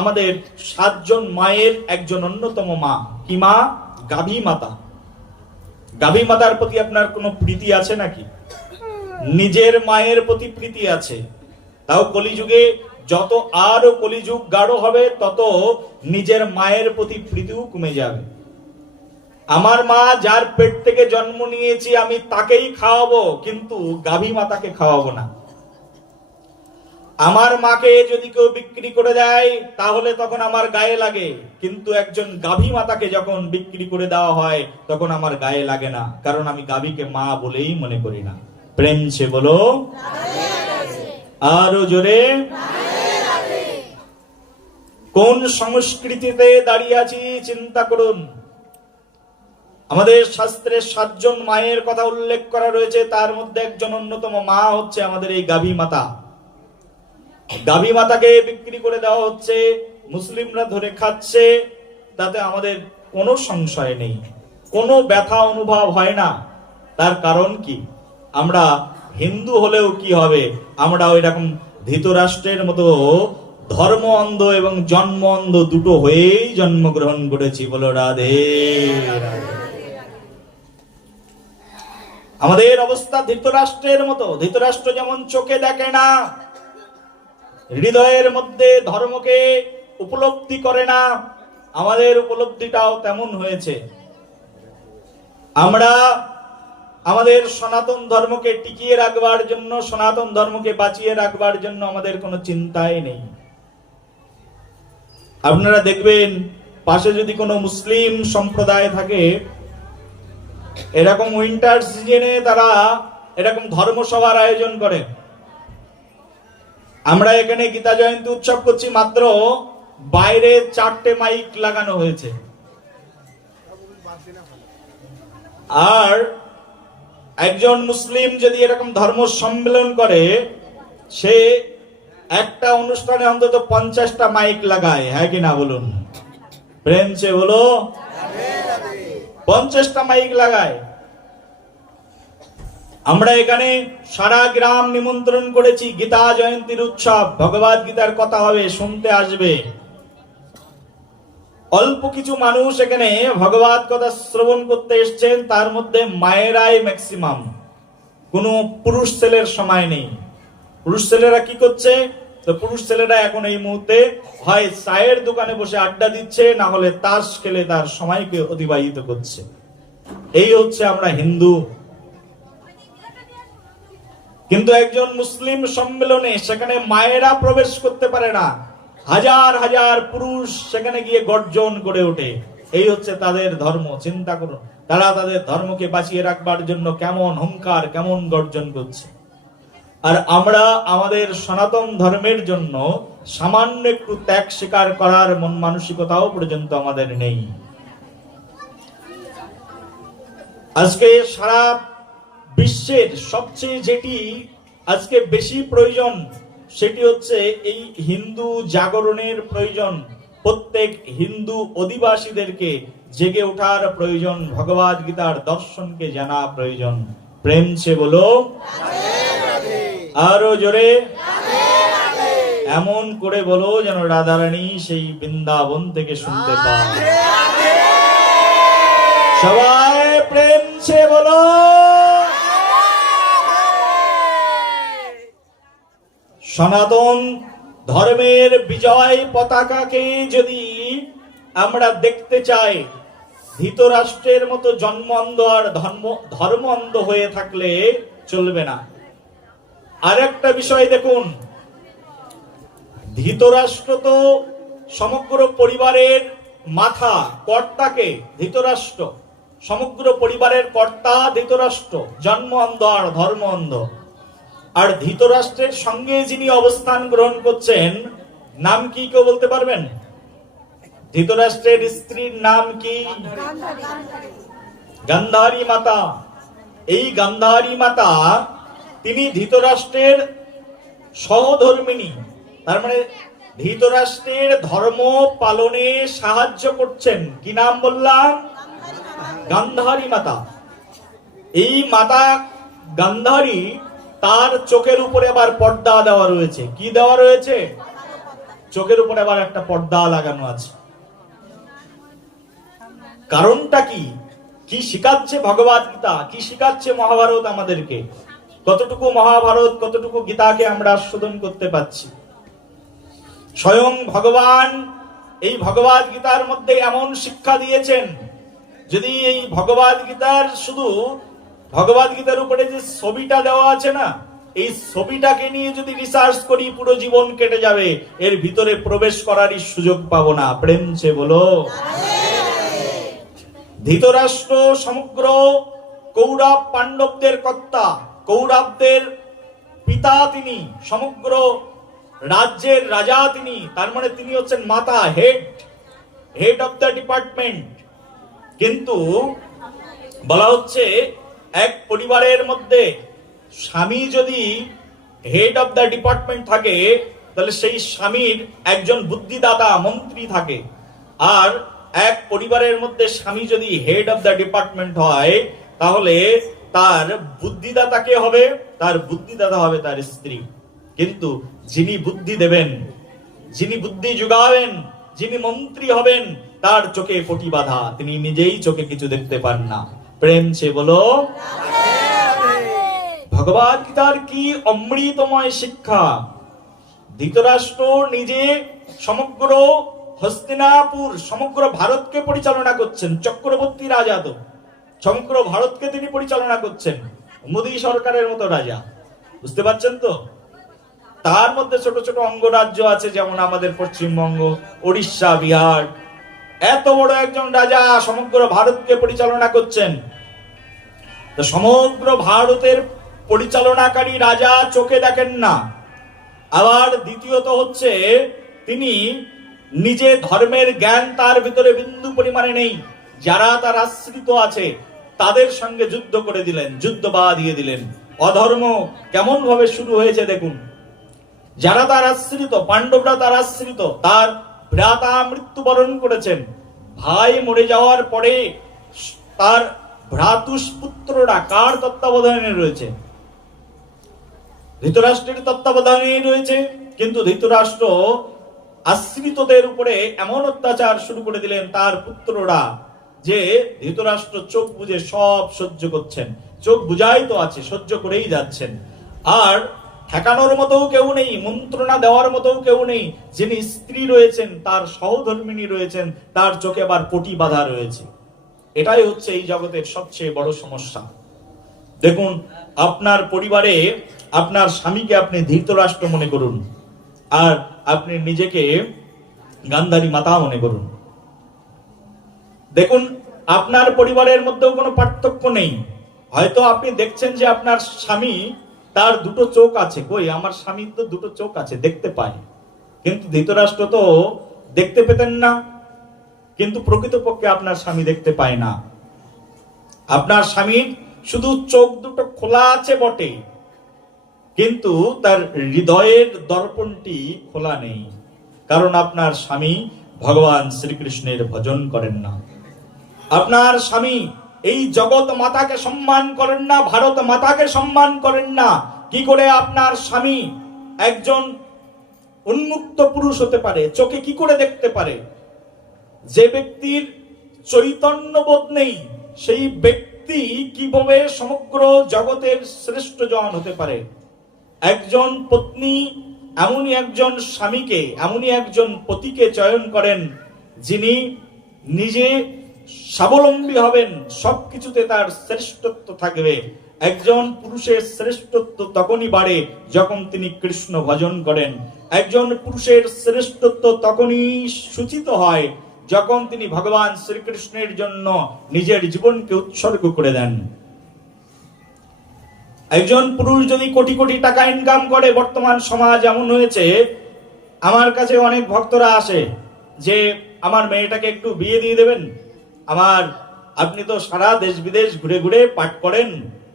আমাদের 7 জন মায়ের একজন অন্যতম মা। কি মা? গাভী মাতা। গাভী মাতার প্রতি আপনার কোনো প্রীতি আছে নাকি? নিজের মায়ের প্রতি প্রীতি আছে। তাও কলিযুগে যত আরো কলিযুগ গাঢ় হবে, তত নিজের মায়ের প্রতি প্রীতিও কমে যাবে। আমার মা, যার পেট থেকে জন্ম নিয়েছি আমি তাকেই খাওয়াবো, কিন্তু গাভী মাতাকে খাওয়াবো না। আমার মাকে যদি কেউ বিক্রি করে দেয় তাহলে তখন আমার গায়ে লাগে, কিন্তু একজন গাভী মাতাকে যখন বিক্রি করে দেওয়া হয় তখন আমার গায়ে লাগে না, কারণ আমি গাভীকে মা বলেই মনে করি না। প্রেম সে বলো আরো জোরে। কোন সংস্কৃতিতে দাঁড়িয়ে আছি চিন্তা করুন। আমাদের শাস্ত্রে 7 জন মায়ের কথা উল্লেখ করা রয়েছে, তার মধ্যে একজন অন্যতম মা হচ্ছে আমাদের এই গাভী মাতা। গাভী মাতাকে বিক্রি করে দেওয়া হচ্ছে, মুসলিমরা ধরে খাচ্ছে, তাতে আমাদের কোনো সংশয় নেই, কোনো ব্যথা অনুভব হয় না। তার কারণ কি? আমরা হিন্দু হলেও কি হবে, আমরা ওই রকম ধৃতরাষ্ট্রের মতো ধর্ম অন্ধ এবং জন্ম অন্ধ দুটো হয়েই জন্মগ্রহণ করেছি। বলো রাধে রাধে। আমাদের অবস্থা ধৃতরাষ্ট্রের মতো। ধৃতরাষ্ট্র যেমন চোখে দেখে না, হৃদয়ের মধ্যে ধর্মকে উপলব্ধি করে না, আমাদের উপলব্ধিটাও তেমন হয়েছে। আমরা আমাদের সনাতন ধর্মকে টিকিয়ে রাখবার জন্য, সনাতন ধর্মকে বাঁচিয়ে রাখবার জন্য আমাদের কোনো চিন্তাই নেই। আপনারা দেখবেন পাশে যদি কোনো মুসলিম সম্প্রদায় থাকে, এরকম উইন্টার সিজনে তারা এরকম ধর্মসভার আয়োজন করে। আমরা এখানে গীতা জয়ন্তী উৎসব করছি, মাত্র বাইরে 4টে মাইক লাগানো হয়েছে। আর একজন মুসলিম যদি এরকম ধর্ম সম্মেলন করে, সে একটা অনুষ্ঠানে অন্তত 50টা মাইক লাগায়, হ্যাঁ কি না বলুন? প্রেম সে বলো, 50টা মাইক লাগায়। আমরা এখানে সারা গ্রাম নিমন্ত্রণ করেছি, গীতা জয়ন্তীর উৎসব, ভগবদ গীতার কথা হবে, শুনতে আসবে। অল্প কিছু মানুষ এখানে ভগবত কথা শ্রবণ করতে এসেছেন, তার মধ্যে মায়েরাই ম্যাক্সিমাম, কোনো পুরুষ ছেলের সময় নেই। পুরুষ ছেলেরা কি করছে? তো পুরুষ ছেলেরা এখন এই মুহূর্তে হয় চায়ের দোকানে বসে আড্ডা দিচ্ছে, না হলে তাস খেলে তার সময়কে অতিবাহিত করছে। এই হচ্ছে আমরা হিন্দু। কিন্তু একজন মুসলিম সম্মেলনে সেখানে মায়েরা প্রবেশ করতে পারে না, হাজার হাজার পুরুষ সেখানে গিয়ে গর্জন করে ওঠে। এই হচ্ছে তাদের ধর্ম। চিন্তা করুন, তারা তাদের ধর্মকে বাঁচিয়ে রাখবার জন্য কেমন হুঙ্কার, কেমন গর্জন করছে। আর আমরা আমাদের সনাতন ধর্মের জন্য সামান্য একটু ত্যাগ স্বীকার করার মন মানসিকতাও পর্যন্ত আমাদের নেই। আজকে সারা বিশ্বের সবচেয়ে যেটি আজকে বেশি প্রয়োজন, সেটি হচ্ছে এই হিন্দু জাগরণের প্রয়োজন। প্রত্যেক হিন্দু অধিবাসীদেরকে জেগে ওঠার প্রয়োজন, ভগবদ গীতার দর্শনকে জানা প্রয়োজন। প্রেম সে বলো, আরো জোরে এমন করে বলো যেন রাধারানী সেই বৃন্দাবন থেকে শুনতে পায়। সবাই প্রেম সে বলো। সনাতন ধর্মের বিজয় পতাকাকে যদি আমরা দেখতে চাই, ধৃতরাষ্ট্রের মতো জন্ম অন্ধ আর ধর্ম অন্ধ হয়ে থাকলে চলবে না। আরেকটা বিষয় দেখুন, ধৃতরাষ্ট্র তো সমগ্র পরিবারের মাথা, কর্তাকে ধৃতরাষ্ট্র, সমগ্র পরিবারের কর্তা ধৃতরাষ্ট্র, জন্ম অন্ধ আর ধর্ম অন্ধ। আর ধৃতরাষ্ট্রের সঙ্গে যিনি অবস্থান গ্রহণ করছেন, নাম কি কেউ বলতে পারবেন? ধৃতরাষ্ট্রের স্ত্রীর নাম কি? গান্ধারী মাতা। এই গান্ধারী মাতা তিনি ধৃতরাষ্ট্রের সহধর্মিণী, তার মানে ধৃতরাষ্ট্রের ধর্ম পালনে সাহায্য করছেন। কি নাম বললাম? গান্ধারী মাতা। এই মাতা গান্ধারী, তার চোখের উপরে আবার পর্দা দেওয়া রয়েছে। কি দেওয়া রয়েছে? চোখের উপরে আবার একটা পর্দা লাগানো আছে। কারণটা কি? কি শিখাচ্ছে ভগবদ গীতা, কি শিখাচ্ছে মহাভারত আমাদেরকে? কতটুকু মহাভারত, কতটুকু গীতাকে আমরা আস্বাদন করতে পাচ্ছি? স্বয়ং ভগবান এই ভগবদ গীতার মধ্যে এমন শিক্ষা দিয়েছেন, যদি এই ভগবদ গীতার শুধু ভগবদ গীতার উপরে যে ছবিটা দেওয়া আছে না, এই ছবিটাকে নিয়ে যদি রিসার্চ করি, পুরো জীবন কেটে যাবে, এর ভিতরে প্রবেশ করারই সুযোগ পাবো না। প্রেম সে বলো। ধৃতরাষ্ট্র সমগ্র কৌরব পাণ্ডবদের কর্তা, কৌরবদের পিতা তিনি, সমগ্র রাজ্যের রাজা তিনি। তার মানে তিনি হচ্ছেন মাতা, হেড অফ দ্য ডিপার্টমেন্ট। কিন্তু বলা হচ্ছে, এক পরিবারের মধ্যে স্বামী যদি হেড অফ দ্য ডিপার্টমেন্ট থাকে, তাহলে সেই স্বামীর একজন বুদ্ধিদাতা মন্ত্রী থাকে। আর এক পরিবারের মধ্যে স্বামী যদি হেড অফ দ্য ডিপার্টমেন্ট হয়, তাহলে তার বুদ্ধিদাতা কে হবে? তার বুদ্ধিদাতা হবে তার স্ত্রী। কিন্তু যিনি বুদ্ধি দেবেন, যিনি বুদ্ধি যোগাবেন, যিনি মন্ত্রী হবেন, তার চোখে পটি বাঁধা, তিনি নিজেই চোখে কিছু দেখতে পান না। প্রেম সে বলো। ভগবদ গীতার কি অমৃতময় শিক্ষা! ধৃতরাষ্ট্র নিজে সমগ্র হস্তিনাপুর, সমগ্র ভারতকে পরিচালনা করছেন, চক্রবর্তী রাজা, তো সমগ্র ভারতকে তিনি পরিচালনা করছেন, মোদী সরকারের মতো রাজা। বুঝতে পারছেন তো? তার মধ্যে ছোট ছোট অঙ্গরাজ্য আছে, যেমন আমাদের পশ্চিমবঙ্গ, ওড়িশা, বিহার। এত বড় একজন রাজা সমগ্র ভারতকে পরিচালনা করছেন। তো সমগ্র ভারতের পরিচালনাকারী রাজা চোখে দেখেন না। আবার দ্বিতীয়ত হচ্ছে, তিনি নিজে ধর্মের জ্ঞান তার ভিতরে বিন্দু পরিমাণে নেই। যারা তার আশ্রিত আছে, তাদের সঙ্গে যুদ্ধ করে দিলেন, যুদ্ধ বাঁধিয়ে দিলেন। অধর্ম কেমন ভাবে শুরু হয়েছে দেখুন। যারা তার আশ্রিত, পাণ্ডবরা তার আশ্রিত, তার ভ্রাতা মৃত্যুবরণ করেছেন। ভাই মরে যাওয়ার পরে তার ভ্রাতুষ্পুত্ররা কার তত্ত্বাবধানে রয়েছে? ধৃতরাষ্ট্রের তত্ত্বাবধানে রয়েছে। কিন্তু ধৃতরাষ্ট্র আশ্রিতদের উপরে এমন অত্যাচার শুরু করে দিলেন তার পুত্ররা, যে ধৃতরাষ্ট্র চোখ বুজে সব সহ্য করছেন। চোখ বুঝাই তো আছে, সহ্য করেই যাচ্ছেন। আর ঠেকানোর মতো কেউ নেই, মন্ত্রণা দেওয়ার মতো কেউ নেই। যিনি স্ত্রী রয়েছেন, তার সহধর্মিণী রয়েছেন, তার চোখে আবার পটি বাঁধা রয়েছে। এটাই হচ্ছে এই জগতের সবচেয়ে বড় সমস্যা। দেখুন, আপনার পরিবারে আপনার স্বামীকে আপনি ধৃতরাষ্ট্র মনে করুন, আর আপনি নিজেকে গান্ধারী মাতা মনে করুন। দেখুন, আপনার পরিবারের মধ্যেও কোনো পার্থক্য নেই। হয়তো আপনি দেখছেন যে আপনার স্বামী, তার দুটো চোখ আছে। কই, আমার স্বামীর তো দুটো চোখ আছে, দেখতে পায়। কিন্তু ধৃতরাষ্ট্র তো দেখতে পেতেন না। কিন্তু প্রকৃতপক্ষে আপনার স্বামী দেখতে পায় না। আপনার স্বামীর শুধু চোখ দুটো খোলা আছে বটে, কিন্তু তার হৃদয়ের দর্পণটি খোলা নেই। কারণ আপনার স্বামী ভগবান শ্রীকৃষ্ণের ভজন করেন না। আপনার স্বামী এই জগৎ মাতাকে সম্মান করেন না, ভারত মাতাকে সম্মান করেন না। কি করে আপনার স্বামী একজন উন্মুক্ত পুরুষ হতে পারে? চোখে কি করে দেখতে পারে? যে ব্যক্তির চৈতন্যবোধ নেই, সেই ব্যক্তি কিভাবে সমগ্র জগতের শ্রেষ্ঠ জন হতে পারে? একজন পত্নী এমনই একজন স্বামীকে, এমনই একজন পতিকে চয়ন করেন, যিনি নিজে স্বাবলম্বী হবেন, সবকিছুতে তার শ্রেষ্ঠত্ব থাকবে। একজন পুরুষের শ্রেষ্ঠত্ব তখনই বাড়ে যখন তিনি কৃষ্ণ ভজন করেন। একজন পুরুষের শ্রেষ্ঠত্ব তখনই সূচিত হয় যখন তিনি ভগবান শ্রীকৃষ্ণের জন্য নিজের জীবনকে উৎসর্গ করে দেন। একজন পুরুষ যদি কোটি কোটি টাকা ইনকাম করে, বর্তমান সমাজ এমন হয়েছে, আমার কাছে অনেক ভক্তরা আসে যে আমার মেয়েটাকে একটু বিয়ে দিয়ে দেবেন। আপনি তো সারা দেশ বিদেশ ঘুরে ঘুরে পাঠ করেন,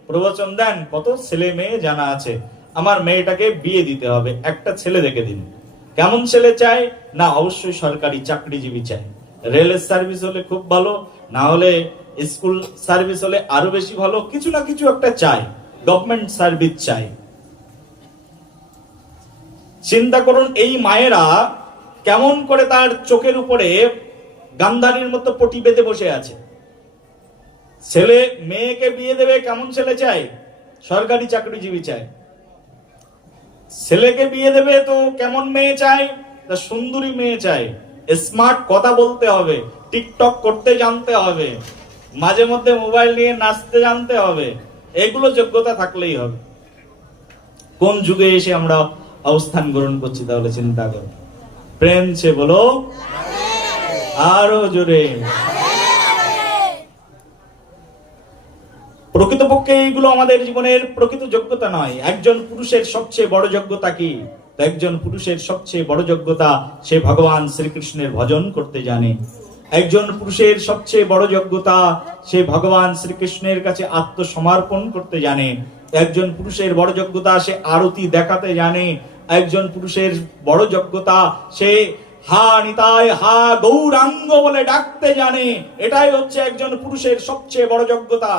প্রবচন দেন, কত ছেলে মেয়ে জানা আছে, আমার মেয়েটাকে বিয়ে দিতে হবে, একটা ছেলে দেখে দিন। কেমন ছেলে চাই? না, অবশ্যই সরকারি চাকরিজীবী চাই। রেলের সার্ভিস হলে খুব ভালো, না হলে স্কুল সার্ভিস হলে আরো বেশি ভালো। কিছু না কিছু একটা চাই, গভর্নমেন্ট সার্ভিস চাই। চিন্তা করুন, এই মায়েরা কেমন করে তার চোখের উপরে গান্ধারীর মতো পটি বেঁধে বসে আছে। ছেলে মেয়েকে বিয়ে দেবে, কেমন ছেলে চাই? সরকারি চাকরিজীবী চাই। ছেলেকে বিয়ে দেবে তো কেমন মেয়ে চাই? তা সুন্দরী মেয়ে চাই, স্মার্ট, কথা বলতে হবে, টিকটক করতে জানতে হবে, মাঝে মধ্যে মোবাইল নিয়ে নাচতে জানতে হবে। এগুলো যোগ্যতা থাকলেই হবে। কোন যুগে এসে আমরা অবস্থান গ্রহণ করছি তাহলে চিন্তা করো। প্রেম সে বলো আরো জোরে। প্রকৃতপক্ষে এইগুলো আমাদের জীবনের প্রকৃত যোগ্যতা নয়। একজন পুরুষের সবচেয়ে বড় যোগ্যতা কি? একজন পুরুষের সবচেয়ে বড় যোগ্যতা, সে ভগবান শ্রীকৃষ্ণের ভজন করতে জানে। একজন পুরুষের সবচেয়ে বড় যোগ্যতা, সে ভগবান শ্রীকৃষ্ণের কাছে আত্মসমর্পণ করতে জানে। একজন পুরুষের বড় যোগ্যতা, সে আরতি দেখাতে জানে। একজন পুরুষের বড় যোগ্যতা, সে হা নিতাই, হা গৌরাঙ্গ বলে ডাকতে জানে। এটাই হচ্ছে একজন পুরুষের সবচেয়ে বড় যোগ্যতা।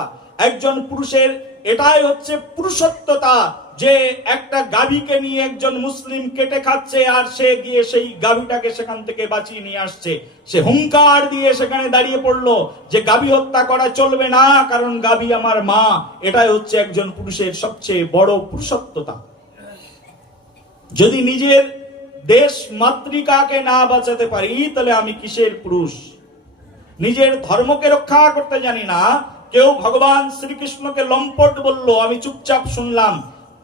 একজন পুরুষের এটাই হচ্ছে পুরুষত্বতা, যে একটা গাভীকে নিয়ে একজন মুসলিম কেটে খাচ্ছে, আর সে গিয়ে সেই গাভীটাকে সেখান থেকে বাঁচিয়ে নিয়ে আসছে। সে হুঙ্কার দিয়ে সেখানে দাঁড়িয়ে পড়লো যে গাভী হত্যা করা চলবে না, কারণ গাভী আমার মা। এটাই হচ্ছে একজন পুরুষের সবচেয়ে বড় পুরুষত্বতা। যদি নিজের দেশ মাতৃকাকে না বাঁচাতে পারি, তাহলে আমি কিসের পুরুষ? নিজের ধর্মকে রক্ষা করতে জানি না। কেউ ভগবান শ্রীকৃষ্ণকে লম্পট বলল, আমি চুপচাপ শুনলাম,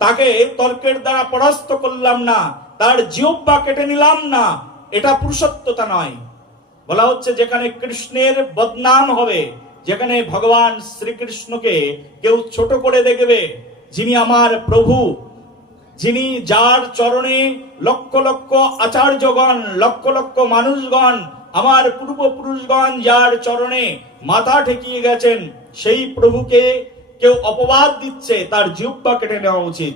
তাকে তর্কের দ্বারা পরাস্ত করলাম না, তার জিহ্বা কেটে নিলাম না। এটা পুরুষত্বতা নয়। বলা হচ্ছে যেখানে কৃষ্ণের বদনাম হবে, যেখানে ভগবান শ্রীকৃষ্ণকে কেউ ছোট করে দেখবে, যিনি আমার প্রভু, যিনি যার চরণে লক্ষ লক্ষ আচার্যগণ, লক্ষ লক্ষ মানুষগণ, আমার পূর্বপুরুষগণ যার চরণে মাথা ঠেকিয়ে গেছেন, সেই প্রভুকে কেউ অপবাদ দিচ্ছে, তার জিহ্বা কেটে নেওয়া উচিত,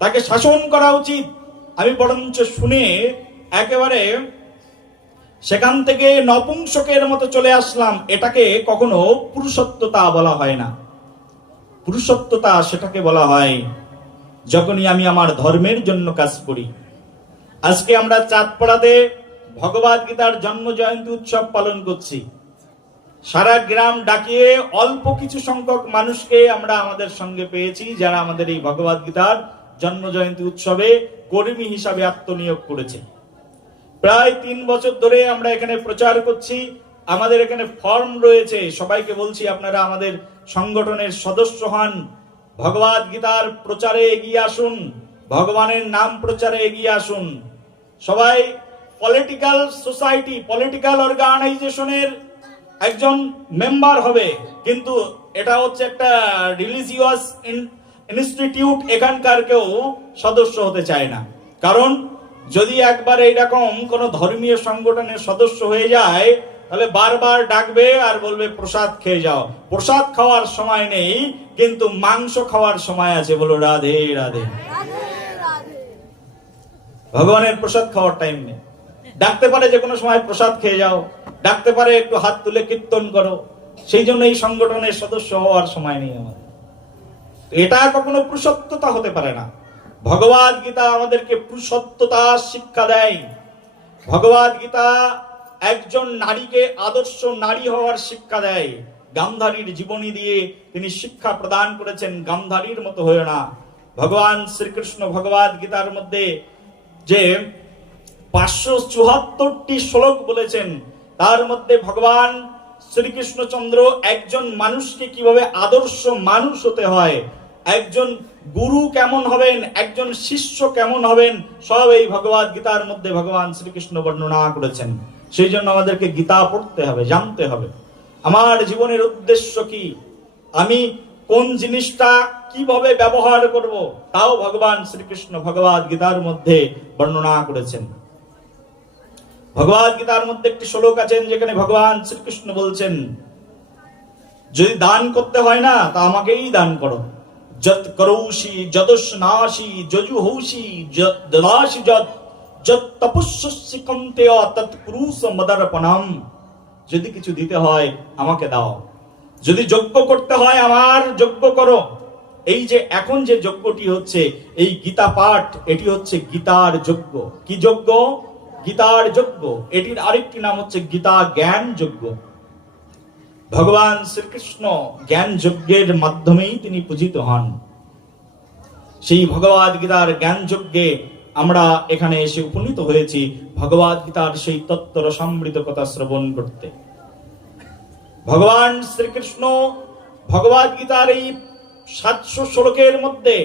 তাকে শাসন করা উচিত। আমি বরঞ্চ শুনে একেবারে সেখান থেকে নপুংসকের মতো চলে আসলাম। এটাকে কখনো পুরুষত্বতা বলা হয় না। পুরুষত্বতা সেটাকে বলা হয় যখনই আমি আমার ধর্মের জন্য কাজ করি। আজকে আমরা চাঁদপাড়াতে ভগবদ গীতার জন্ম জয়ন্তী উৎসব পালন করছি। সারা গ্রাম ডাকিয়ে অল্প কিছু সংখ্যক মানুষকে আমরা আমাদের সঙ্গে পেয়েছি, যারা আমাদের এই ভগবদ গীতার জন্ম জয়ন্তী উৎসবে কর্মী হিসাবে আত্মনিয়োগ করেছে। প্রায় 3 বছর ধরে আমরা এখানে প্রচার করছি। আমাদের এখানে ফর্ম রয়েছে, সবাইকে বলছি আপনারা আমাদের সংগঠনের সদস্য হন, ভগবদ গীতার প্রচারে এগিয়ে আসুন, ভগবানের নাম প্রচারে এগিয়ে আসুন। সবাই পলিটিক্যাল সোসাইটি, পলিটিক্যাল অর্গানাইজেশনের একজন মেম্বার হবে, কিন্তু এটা হচ্ছে একটা রিলিজিয়াস ইনস্টিটিউট, এখানকার কেউ সদস্য হতে চায় না। কারণ যদি একবার এইরকম কোন ধর্মীয় সংগঠনের সদস্য হয়ে যায়, তাহলে বারবার ডাকবে আর বলবে প্রসাদ খেয়ে যাও। প্রসাদ খাওয়ার সময় নেই, কিন্তু মাংস খাওয়ার সময় আছে। বলো রাধে রাধে। ভগবানের প্রসাদ খাওয়ার টাইম নেই। ডাকতে পারে যে কোনো সময় প্রসাদ খেয়ে যাও, ডাকতে পারে একটু হাত তুলে কীর্তন করো, সেই জন্য এই সংগঠনের সদস্য হওয়ার সময় নেই আমাদের। এটা কখনো পুরুষত্বতা হতে পারে না। ভগবদ গীতা আমাদেরকে পুরুষত্বতা শিক্ষা দেয়। ভগবদ গীতা একজন নারীকে আদর্শ নারী হওয়ার শিক্ষা দেয়। গান্ধারীর জীবনী দিয়ে তিনি শিক্ষা প্রদান করেছেন, গান্ধারীর মতো হয়ে না। ভগবান শ্রীকৃষ্ণ ভগবদ গীতার মধ্যে যে 574টি শ্লোক বলেছেন, তার মধ্যে ভগবান শ্রীকৃষ্ণচন্দ্র একজন মানুষকে কিভাবে আদর্শ মানুষ হতে হয়, একজন গুরু কেমন হবেন, একজন শিষ্য কেমন হবেন, সব এই ভগবদ গীতার মধ্যে ভগবান শ্রীকৃষ্ণ বর্ণনা করেছেন। সেই জন্য আমাদেরকে গীতা পড়তে হবে, জানতে হবে আমার জীবনের উদ্দেশ্য কি, আমি কোন জিনিসটা কিভাবে ব্যবহার করব, তাও ভগবান শ্রীকৃষ্ণ ভগবদ গীতার মধ্যে বর্ণনা করেছেন। ভগবদ গীতার মধ্যে একটি শ্লোক আছেন যেখানে ভগবান শ্রীকৃষ্ণ বলছেন, যদি দান করতে হয় না, তা আমাকেই দান করো। যত করৌষি যদস্নাসি যজুহৌষি দদাসি যত তপস্যসি কন্তেয় তৎ পুরুষ মদর্পণম। যদি কিছু দিতে হয় আমাকে দাও, যদি যজ্ঞ করতে হয় আমার যজ্ঞ করো। এই যে এখন যে যজ্ঞটি হচ্ছে, এই গীতা পাঠ, এটি হচ্ছে গীতার যজ্ঞ। কি যজ্ঞ? গীতার যজ্ঞ। এটির আরেকটি নাম হচ্ছে গীতা জ্ঞান যজ্ঞ। ভগবান শ্রীকৃষ্ণ জ্ঞান যজ্ঞের মাধ্যমেই তিনি পূজিত হন। সেই ভগবদ গীতার জ্ঞান যজ্ঞে আমরা এখানে এসে উপনীত হয়েছি, ভগবদ গীতার সেই তত্ত্ব রসামৃত কথা শ্রবণ করতে। ভগবান শ্রীকৃষ্ণ ভগবদ গীতার এই 700 শ্লোকের মধ্যে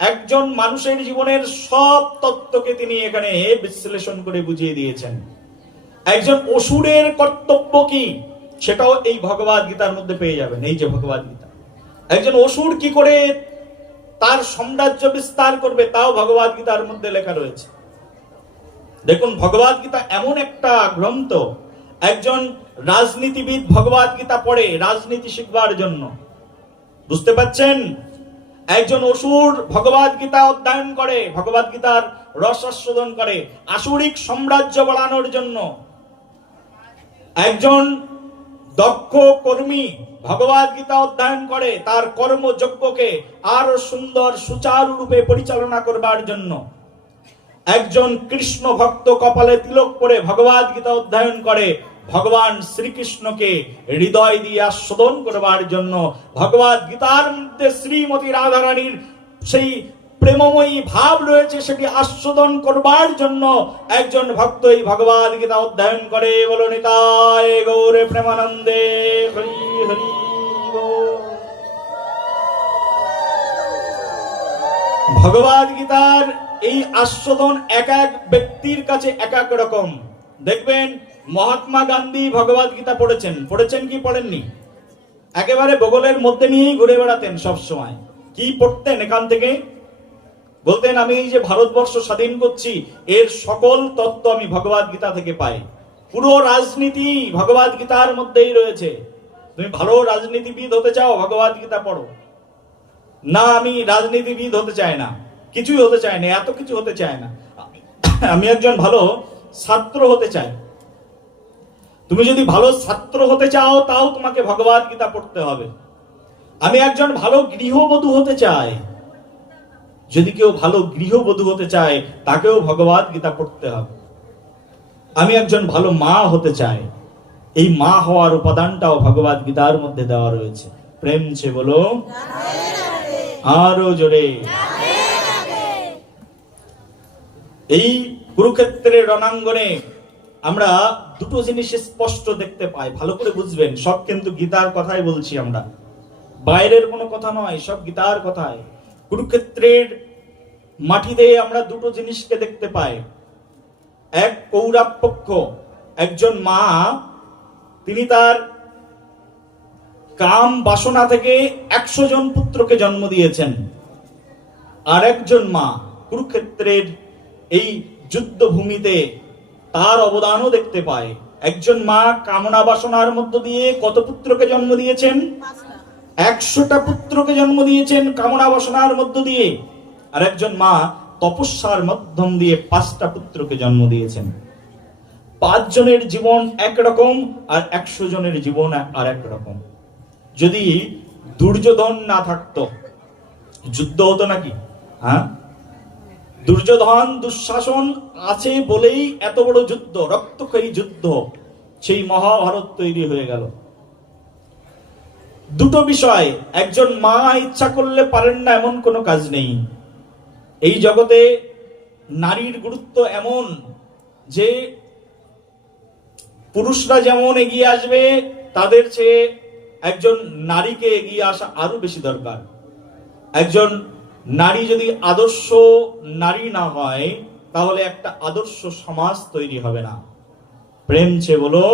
একজন মানুষের জীবনের সব তত্ত্বকে তিনি এখানে বিশ্লেষণ করে বুঝিয়ে দিয়েছেন। একজন অসুরের কর্তব্য কি, সেটাও এই ভগবদ গীতার মধ্যে পেয়ে যাবেন। এই যে ভগবদ গীতা, একজন অসুর কি করে তার সাম্রাজ্য বিস্তার করবে, তাও ভগবদ গীতার মধ্যে লেখা রয়েছে। দেখুন, ভগবদ গীতা এমন একটা গ্রন্থ, একজন রাজনীতিবিদ ভগবদ গীতা পড়ে রাজনীতি শিখবার জন্য, বুঝতে পাচ্ছেন? একজন অসুর ভগবদ গীতা অধ্যয়ন করে, ভগবদ গীতার রস আস্বাদন করে আসুরিক সাম্রাজ্য বাড়ানোর জন্য। একজন দক্ষ কর্মী ভগবদ গীতা অধ্যয়ন করে তার কর্মযজ্ঞকে আরো সুন্দর সুচারু রূপে পরিচালনা করবার জন্য। একজন কৃষ্ণ ভক্ত কপালে তিলক পরে ভগবদ গীতা অধ্যয়ন করে ভগবান শ্রীকৃষ্ণকে হৃদয় দিয়ে আস্বাদন করবার জন্য। ভগবদ গীতার মধ্যে শ্রীমতী রাধারানীর সেই প্রেমময়ী ভাব রয়েছে, সেটি আস্বাদন করবার জন্য একজন ভক্ত এই ভগবদ গীতা অধ্যয়ন করে। বলো নিতাই গৌরে প্রেমানন্দে হরি হরি বল। ভগবদ গীতার এই আস্বাদন এক এক ব্যক্তির কাছে এক এক রকম। দেখবেন মহাত্মা গান্ধী ভগবদ গীতা পড়েছেন কি পড়েননি? একেবারে বগলের মধ্যে নিয়েই ঘুরে বেড়াতেন সব সময়। কি পড়তেন? এখান থেকে বলতেন, আমি এই যে ভারতবর্ষ স্বাধীন করছি, এর সকল তত্ত্ব আমি ভগবদ গীতা থেকে পাই। পুরো রাজনীতি ভগবদ গীতার মধ্যেই রয়েছে। তুমি ভালো রাজনীতিবিদ হতে চাও, ভগবদ গীতা পড়ো। না, আমি রাজনীতিবিদ হতে চাই না, কিছুই হতে চাই না, এত কিছু হতে চাই না, আমি একজন ভালো ছাত্র হতে চাই। তুমি যদি ভালো ছাত্র হতে চাও তাও তোমাকে ভগবদ গীতা পড়তে হবে। আমি একজন ভালো গৃহবধূ হতে চাই, যদি কেউ ভালো গৃহবধূ হতে চায় তাকেও ভগবদ গীতা পড়তে হবে। আমি একজন ভালো মা হতে চাই, এই মা হওয়ার উপাদানটাও ভগবদ গীতার মধ্যে দেওয়া রয়েছে। প্রেম সে বলো আরো জোরে। এই কুরুক্ষেত্রের রণাঙ্গনে আমরা দুটো জিনিস স্পষ্ট দেখতে পাই, ভালো করে বুঝবেন। সব কিন্তু গীতার কথাই বলছি আমরা, বাইরের কোনো কথা নয়, সব গীতার কথাই। কুরুক্ষেত্রের মাটিতে আমরা দুটো জিনিসকে দেখতে পাই। এক কৌরব পক্ষ, একজন মা, তিনি তার কাম বাসনা থেকে 100 জন পুত্রকে জন্ম দিয়েছেন। আর একজন মা কুরুক্ষেত্রের এই যুদ্ধভূমিতে তার অবদানও দেখতে পায়। একজন মা কামনা বাসনার মধ্য দিয়ে কত পুত্রকে জন্ম দিয়েছেন? 100টা পুত্রকে জন্ম দিয়েছেন কামনা বাসনার মধ্য দিয়ে। আর একজন মা তপস্যার মাধ্যম দিয়ে 5টা পুত্রকে জন্ম দিয়েছেন। 5 জনের জীবন একরকম আর 100 জনের জীবন আর একরকম। যদি দুর্যোধন না থাকতো, যুদ্ধ হতো নাকি? হ্যাঁ, দুর্যোধন দুঃশাসন আছে বলেই এত বড় যুদ্ধ, রক্তক্ষয়ী যুদ্ধ, সেই মহাভারত তৈরি হয়ে গেল। দুটো বিষয়, একজন মা ইচ্ছা করলে পারেন না এমন কোনো কাজ নেই। এই জগতে নারীর গুরুত্ব এমন যে পুরুষরা যেমন এগিয়ে আসবে, তাদের চেয়ে একজন নারীকে এগিয়ে আসা আরো বেশি দরকার। একজন নারী যদি আদর্শ নারী না হয়, তাহলে একটা আদর্শ সমাজ তৈরি হবে না। প্রেম সে বলো।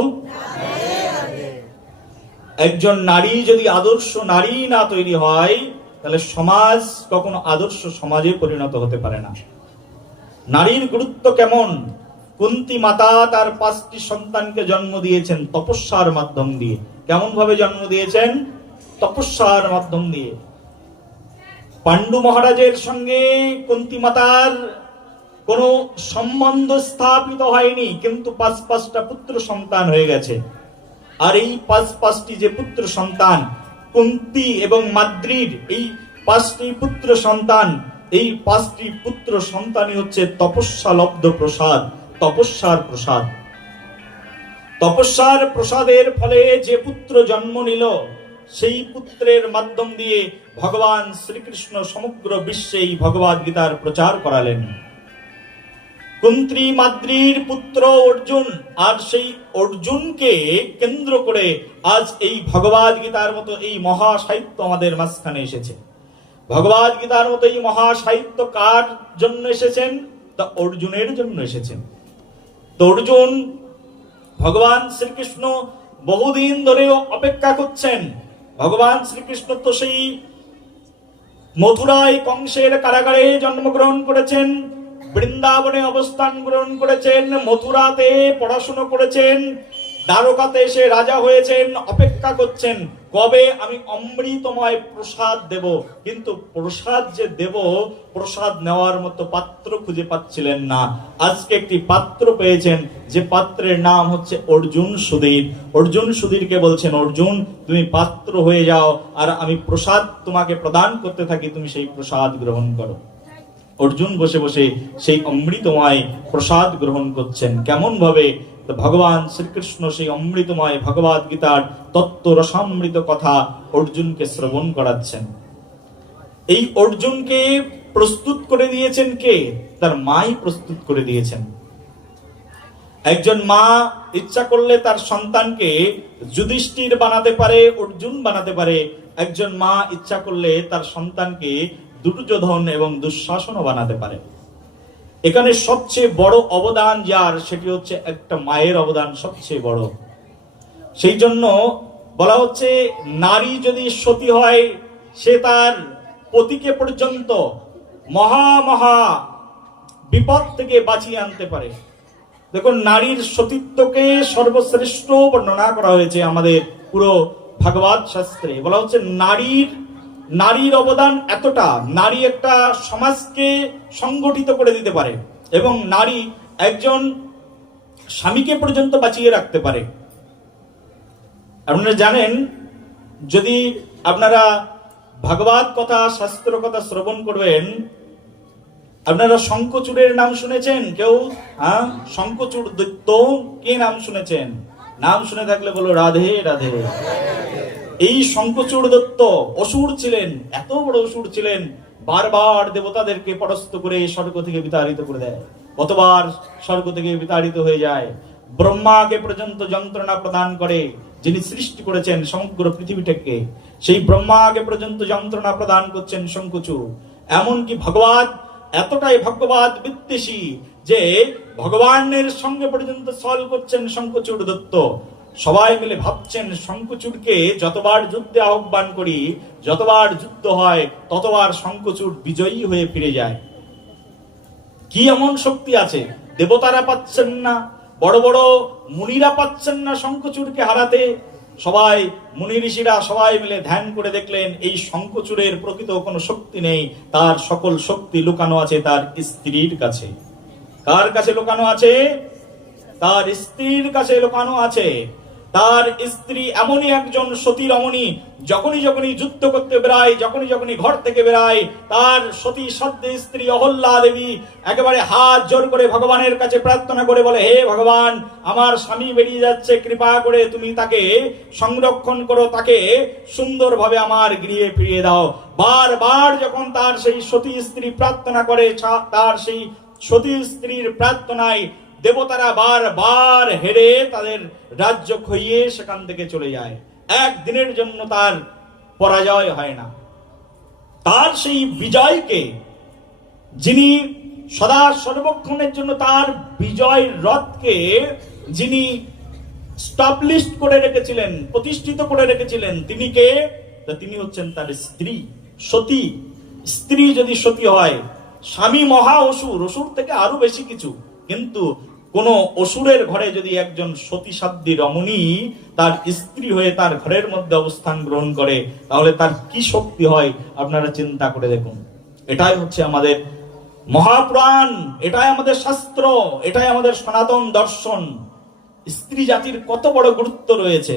একজন নারী যদি আদর্শ নারী না তৈরি হয়, তাহলে সমাজ কখনো আদর্শ সমাজে পরিণত হতে পারে না। নারীর গুরুত্ব কেমন? কুন্তী মাতা তার 5টি সন্তানকে জন্ম দিয়েছেন তপস্যার মাধ্যম দিয়ে। কেমন ভাবে জন্ম দিয়েছেন? তপস্যার মাধ্যম দিয়ে। পাণ্ডু মহারাজের সঙ্গে কুন্তী মাতার কোনো সম্বন্ধ স্থাপিত হয়নি, কিন্তু 5টা পুত্র সন্তান হয়ে গেছে। আর এই 5টি যে পুত্র সন্তান, কুন্তী এবং মাদ্রির এই 5টি পুত্র সন্তান, এই 5টি পুত্র সন্তানই হচ্ছে তপস্যালব্ধ প্রসাদ, তপস্যার প্রসাদ। তপস্যার প্রসাদের ফলে যে পুত্র জন্ম নিল, সেই পুত্রের মাধ্যম দিয়ে ভগবান শ্রীকৃষ্ণ সমগ্র বিশ্বে এই ভগবদ গীতার প্রচার করালেন। কুন্তী মাদ্রির পুত্র অর্জুন, আর সেই অর্জুনকে কেন্দ্র করে আজ এই ভগবদ গীতার মতো এই মহা সাহিত্য আমাদের মাঝখানে এসেছে। ভগবদ গীতার মতো এই মহা সাহিত্য কার জন্য এসেছেন? তা অর্জুনের জন্য এসেছেন। তো অর্জুন, ভগবান শ্রীকৃষ্ণ বহুদিন ধরে অপেক্ষা করছেন। ভগবান শ্রীকৃষ্ণ তো সেই মথুরায় কংসের কারাগারে জন্মগ্রহণ করেছেন, বৃন্দাবনে অবস্থান গ্রহণ করেছেন, মথুরাতে পড়াশোনা করেছেন, দ্বারকাতে এসে রাজা হয়েছেন, অপেক্ষা করছেন কবে আমি অমৃতময় প্রসাদ দেব। কিন্তু প্রসাদ যে দেব, প্রসাদ নেওয়ার মতো পাত্র খুঁজে পাচ্ছিলেন না। আজকে একটি পাত্র পেয়েছেন, যে পাত্রের নাম হচ্ছে অর্জুন সুধীর। অর্জুন সুধীরকে বলছেন, অর্জুন তুমি পাত্র হয়ে যাও, আর আমি প্রসাদ তোমাকে প্রদান করতে থাকি, তুমি সেই প্রসাদ গ্রহণ করো। অর্জুন বসে বসে সেই অমৃতময় প্রসাদ গ্রহণ করছেন। কেমন ভাবে? ভগবান শ্রীকৃষ্ণ সেই অমৃতময় ভগবদ গীতার তত্ত্ব রসামৃত কথা অর্জুনকে শ্রবণ করাচ্ছেন। এই অর্জুনকে প্রস্তুত করে দিয়েছেন কে? তার মাই প্রস্তুত করে দিয়েছেন। একজন মা ইচ্ছা করলে তার সন্তানকে যুধিষ্ঠির বানাতে পারে, অর্জুন বানাতে পারে। একজন মা ইচ্ছা করলে তার সন্তানকে দুর্যোধন এবং দুঃশাসনও বানাতে পারে। এখানে সবচেয়ে বড় অবদান যার, সেটি হচ্ছে একটা মায়ের অবদান সবচেয়ে বড়। সেই জন্য বলা হচ্ছে, নারী যদি সতী হয়, সে তার পতিকে পর্যন্ত মহা মহা বিপদ থেকে বাঁচিয়ে আনতে পারে। দেখুন, নারীর সতীত্বকে সর্বশ্রেষ্ঠ বর্ণনা করা হয়েছে আমাদের পুরো ভাগবত শাস্ত্রে বলা হচ্ছে নারীর অবদান এতটা, নারী একটা সমাজকে সংগঠিত করে দিতে পারে এবং নারী একজন স্বামীকে পর্যন্ত বাঁচিয়ে রাখতে পারে। আপনারা জানেন, যদি আপনারা ভাগবত কথা, শাস্ত্র কথা শ্রবণ করবেন, আপনারা শঙ্খচূড়ের নাম শুনেছেন কেউ? শঙ্খচূড় দৈত্য কে নাম শুনেছেন? নাম শুনে থাকলে বলো রাধে রাধে। এই শঙ্খচূড় দত্ত অসুর ছিলেন, এত বড় অসুর ছিলেন, বারবার দেবতাদেরকে পরাস্ত করে স্বর্গ থেকে বিতাড়িত করে দেয়। কতবার স্বর্গ থেকে বিতাড়িত হয়ে যায়, ব্রহ্মাকে পর্যন্ত যন্ত্রণা প্রদান করে। যিনি সৃষ্টি করেছেন সমগ্র পৃথিবীটাকে, সেই ব্রহ্মাকে পর্যন্ত যন্ত্রণা প্রদান করছেন শঙ্খচূড়। এমনকি ভগবান এতটাই ভগবত বিদ্বেষী যে ভগবানের সঙ্গে পর্যন্ত ছল করছেন শঙ্খচূড় দত্ত। সবাই মিলে ভাবছেন শঙ্খচূড়কে যতবার যুদ্ধে আহ্বান করি, যতবার যুদ্ধ হয়, ততবার শঙ্খচূড় বিজয়ী হয়ে ফিরে যায়। কি এমন শক্তি আছে? দেবতারা পাচ্ছেন না, বড় বড় মুনিরা পাচ্ছেন না শঙ্খচূড়কে হারাতে। সবাই মুনি ঋষিরা সবাই মিলে ধ্যান করে দেখলেন এই শঙ্খচূড়ের প্রকৃত কোনো শক্তি নেই, তার সকল শক্তি লুকানো আছে তার স্ত্রীর কাছে। কার কাছে লুকানো আছে? তার স্ত্রীর কাছে লুকানো আছে। তার স্ত্রী এমনই একজন সতী রমণী, যখনই যুদ্ধ করতে বেরায়, যখনই ঘর থেকে বেরায়, তার সতী সদ্য স্ত্রী অহল্যা দেবী একেবারে হাত জোর করে ভগবানের কাছে প্রার্থনা করে বলে, হে ভগবান, আমার স্বামী বেরিয়ে যাচ্ছে, কৃপা করে তুমি তাকে সংরক্ষণ করো, তাকে সুন্দরভাবে আমার গৃহে ফিরিয়ে দাও। বারবার যখন তার সেই সতী স্ত্রী প্রার্থনা করে, তার সেই সতী স্ত্রীর প্রার্থনায় দেবতারা বারবার হেরে তাদের রাজ্য খইয়ে সেখান থেকে চলে যায়। একদিনের জন্য তার পরাজয় হয় না। তার সেই বিজয়কে, যিনি সদা সর্বক্ষণের জন্য তার বিজয় রথকে যিনি স্টাবলিশ করে রেখেছিলেন, প্রতিষ্ঠিত করে রেখেছিলেন, তিনি কে? তিনি হচ্ছেন তার স্ত্রী, সতী। স্ত্রী যদি সতী হয়, স্বামী মহা অসুর, অসুর থেকে আরো বেশি কিছু, কিন্তু কোন অসুরের ঘরে যদি একজন সতী সাধ্বী রমণী তার স্ত্রী হয়ে তার ঘরের মধ্যে অবস্থান গ্রহণ করে, তাহলে তার কি শক্তি হয় আপনারা চিন্তা করে দেখুন। এটাই হচ্ছে আমাদের মহাপুরাণ, এটাই আমাদের শাস্ত্র, এটাই আমাদের সনাতন দর্শন। স্ত্রী জাতির কত বড় গুরুত্ব রয়েছে।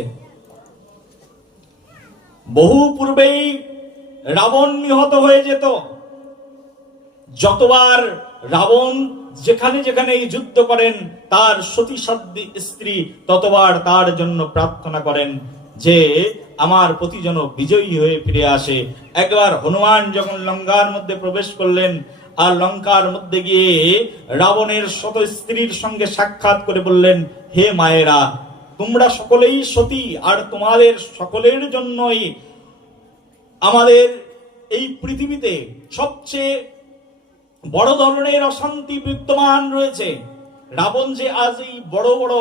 বহু পূর্বেই রাবণ নিহত হয়ে যেত। যতবার রাবণ যেখানে যেখানে যুদ্ধ করেন, তার সতী সাধ্বী স্ত্রী ততবার তার জন্য প্রার্থনা করেন যে আমার পতি যেন বিজয়ী হয়ে ফিরে আসে। একবার হনুমান যখন লঙ্কার মধ্যে প্রবেশ করলেন, আর লঙ্কার মধ্যে গিয়ে রাবণের শত স্ত্রীর সঙ্গে সাক্ষাৎ করে বললেন, হে মায়েরা, তোমরা সকলেই সতী, আর তোমাদের সকলের জন্যই আমাদের এই পৃথিবীতে সবচেয়ে বড় ধরনের অশান্তি বিদ্যমান রয়েছে। রাবণ যে আজ এই বড় বড়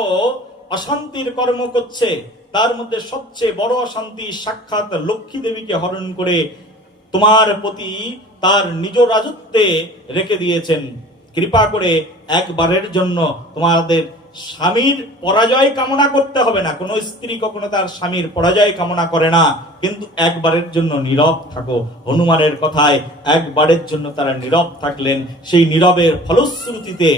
অশান্তির কর্ম করছে, তার মধ্যে সবচেয়ে বড় অশান্তি সাক্ষাৎ লক্ষ্মী দেবীকে হরণ করে তোমার প্রতি তার নিজ রাজত্বে রেখে দিয়েছেন। কৃপা করে একবারের জন্য তোমাদের স্বামীর পরাজয় কামনা করতে হবে না। কোন স্ত্রী কখনো তার স্বামীর পরাজয় কামনা করে না, কিন্তু একবারের জন্য নীরব থাকো। হনুমানের কথায় একবারের জন্য তারা নীরব থাকলেন। সেই নীরবের ফলশ্রুতিতে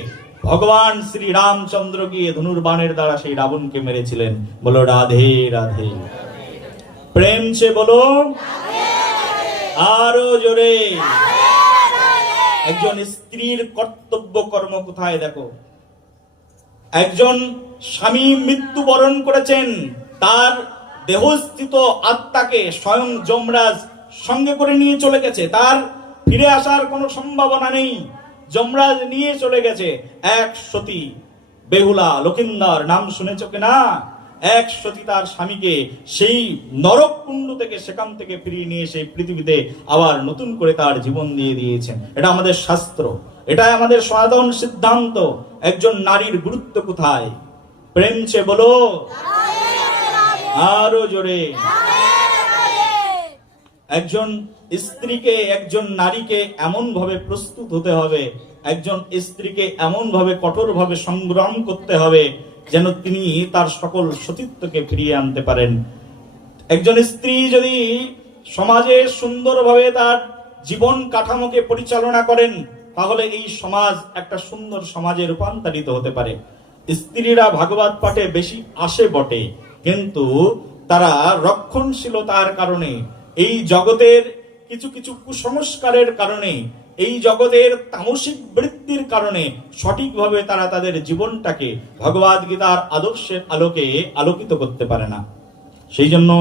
ভগবান শ্রী রামচন্দ্র গিয়ে ধনুর্বাণের দ্বারা সেই রাবণকে মেরেছিলেন। বলো রাধে রাধে, প্রেম সে বলো আরো জোরে। একজন স্ত্রীর কর্তব্য কর্ম কোথায় দেখো। একজন স্বামী মৃত্যুবরণ করেছেন, তার দেহস্থিত আত্মাকে স্বয়ং যমরাজ সঙ্গে করে নিয়ে চলে গেছে, তার ফিরে আসার কোনো সম্ভাবনা নেই। যমরাজ নিয়ে চলে গেছে এক সতী বেহুলা লকিন্দর, নাম শুনেছ কিনা? এক সতী তার স্বামীকে সেই নরক কুণ্ড থেকে, সেখান থেকে ফিরিয়ে নিয়ে সেই পৃথিবীতে আবার নতুন করে তার জীবন দিয়ে দিয়েছেন। এটা আমাদের শাস্ত্র, এটাই আমাদের সনাতন সিদ্ধান্ত। একজন নারীর গুরুত্ব কোথায়? প্রেম সে বলো আরো জোরে। একজন স্ত্রীকে, একজন নারীকে এমন ভাবে প্রস্তুত হতে হবে, একজন স্ত্রীকে এমন ভাবে কঠোর ভাবে সংগ্রাম করতে হবে যেন তিনি তার সকল সতীত্বকে ফিরিয়ে আনতে পারেন। একজন স্ত্রী যদি সমাজে সুন্দরভাবে তার জীবন কাঠামোকে পরিচালনা করেন, তাহলে এই সমাজ একটা সুন্দর সমাজে রূপান্তরিত হতে পারে। স্ত্রীরা ভাগবত পাঠে বেশি আসে বটে, কিন্তু তারা রক্ষণশীলতার কারণে, এই জগতের কিছু কিছু কুসংস্কারের কারণে, এই জগতের তামসিক বৃত্তির কারণে সঠিকভাবে তারা তাদের জীবনটাকে ভগবদ গীতার আদর্শের আলোকে আলোকিত করতে পারে না। সেই জন্য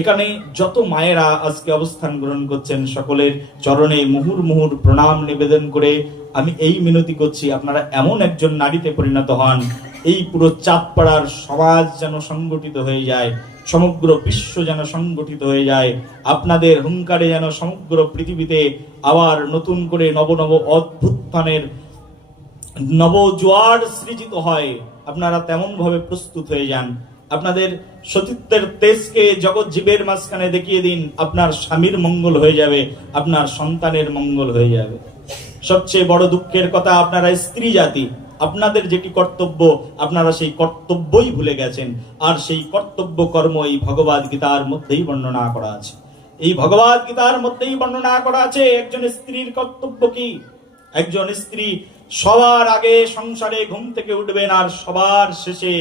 এখানে যত মায়েরা আজকে অবস্থান গ্রহণ করছেন, সকলের চরণে মুহুর মুহুর প্রণাম নিবেদন করে আমি এই মিনতি করছি, আপনারা এমন একজন নারীতে পরিণত হন, এই পুরো চাঁদপাড়ার সমাজ যেন সংগঠিত হয়ে যায়, সমগ্র বিশ্ব যেন সংগঠিত হয়ে যায়, আপনাদের হুঙ্কারে যেন সমগ্র পৃথিবীতে আবার নতুন করে নব নব অভ্যুত্থানের নব জোয়ার সৃজিত হয়। আপনারা তেমন ভাবে প্রস্তুত হয়ে যান। আপনাদের সতীত্বের তেজকে জগৎ জীবের মাঝখানে দেখিয়ে দিন, আপনার স্বামীর মঙ্গল হয়ে যাবে, আপনার সন্তানের মঙ্গল হয়ে যাবে। সবচেয়ে বড় দুঃখের কথা, আপনারা স্ত্রী জাতি, আপনাদের যেটি কর্তব্য, আপনারা সেই কর্তব্যই ভুলে গেছেন। আর সেই কর্তব্য কর্ম এই ভগবদ গীতার মধ্যেই বর্ণনা করা আছে। এই ভগবদ গীতার মধ্যেই বর্ণনা করা আছে একজন স্ত্রীর কর্তব্য কি। একজন স্ত্রী সবার আগে সংসারে ঘুম থেকে উঠবেন, আর সবার শেষে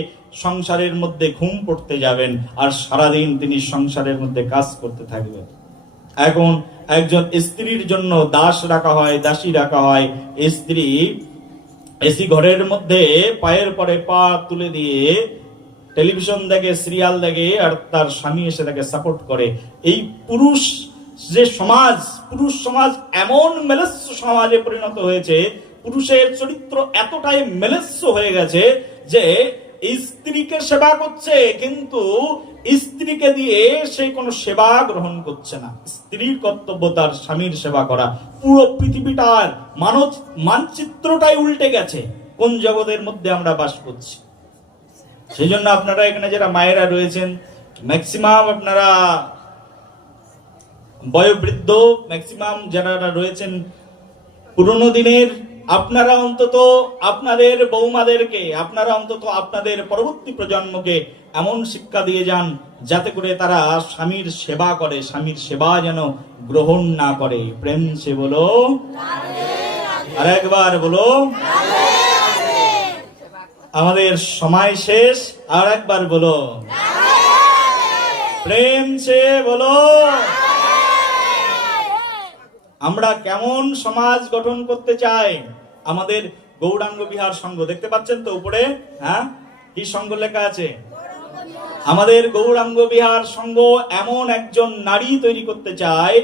সংসারের মধ্যে ঘুম পড়তে যাবেন, আর সারাদিন তিনি সংসারের মধ্যে কাজ করতে থাকবেন। এখন একজন স্ত্রীর জন্য দাস রাখা হয়, দাসী রাখা হয়। স্ত্রী এসি ঘরের মধ্যে পায়ের পরে পা তুলে দিয়ে টেলিভিশন দেখে, সিরিয়াল দেখে, আর তার স্বামী এসে তাকে সাপোর্ট করে। এই পুরুষ যে সমাজ, পুরুষ সমাজ এমন মেলেস্য সমাজে পরিণত হয়েছে, পুরুষের চরিত্র এতটাই মেলেস্য হয়ে গেছে যে স্ত্রীকে সেবা করছে, কিন্তু স্ত্রীকে দিয়ে সে কোনো সেবা গ্রহণ করছে না। স্ত্রীর কর্তব্য তার স্বামীর সেবা করা। পুরো পৃথিবীটার মানচিত্রটাই উল্টে গেছে। কোন জগতের মধ্যে আমরা বাস করছি? সেই জন্য আপনারা এখানে যারা মায়েরা রয়েছেন, ম্যাক্সিমাম আপনারা বয়োবৃদ্ধ, ম্যাক্সিমাম যারা রয়েছেন পুরনো দিনের, আপনারা অন্তত আপনাদের বৌমাদেরকে, আপনারা অন্তত আপনাদের পরবর্তী প্রজন্মকে এমন শিক্ষা দিয়ে যান যাতে করে তারা স্বামীর সেবা করে, স্বামীর সেবা যেন গ্রহণ না করে। প্রেম সে বলো, আর একবার বলো। আমাদের সময় শেষ, আর একবার বলো প্রেম সে বলো। আমরা কেমন সমাজ গঠন করতে চাই? আমাদের গৌরাঙ্গ বিহার সংঘ দেখতে পাচ্ছেন তো উপরে, হ্যাঁ, কি সংঘ লেখা আছে? আমাদের গৌরাঙ্গ বিহার সংঘ এমন একজন নারী তৈরি করতে চায়,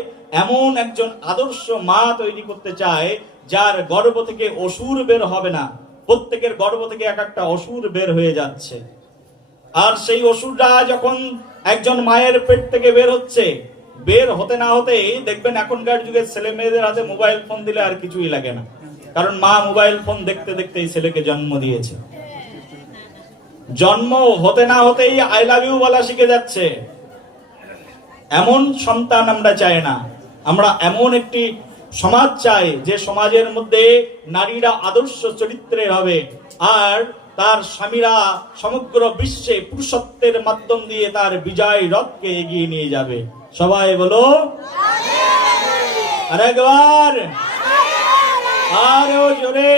এমন একজন আদর্শ মা তৈরি করতে চায় যার গর্ভ থেকে অসুর বের হবে না। প্রত্যেকের গর্ভ থেকে এক একটা অসুর বের হয়ে যাচ্ছে, আর সেই অসুরটা যখন একজন মায়ের পেট থেকে বের হচ্ছে, বের হতে না হতেই দেখবেন এখনকার যুগের ছেলে মেয়েদের হাতে মোবাইল ফোন দিলে আর কিছুই লাগে না, কারণ মা মোবাইল ফোন দেখতে দেখতে এই ছেলেকে জন্ম দিয়েছে। জন্ম হতে না হতেই আই লাভ ইউ বলা শিখে যাচ্ছে। এমন সন্তান আমরা চাই না। আমরা এমন একটি সমাজ চাই যে সমাজের মধ্যে নারীরা আদর্শ চরিত্রের হবে, আর তার স্বামীরা সমগ্র বিশ্বে পুরুষত্বের মাধ্যম দিয়ে তার বিজয় রথকে এগিয়ে নিয়ে যাবে। সবাই বলো আরেকবার, আরো জোরে।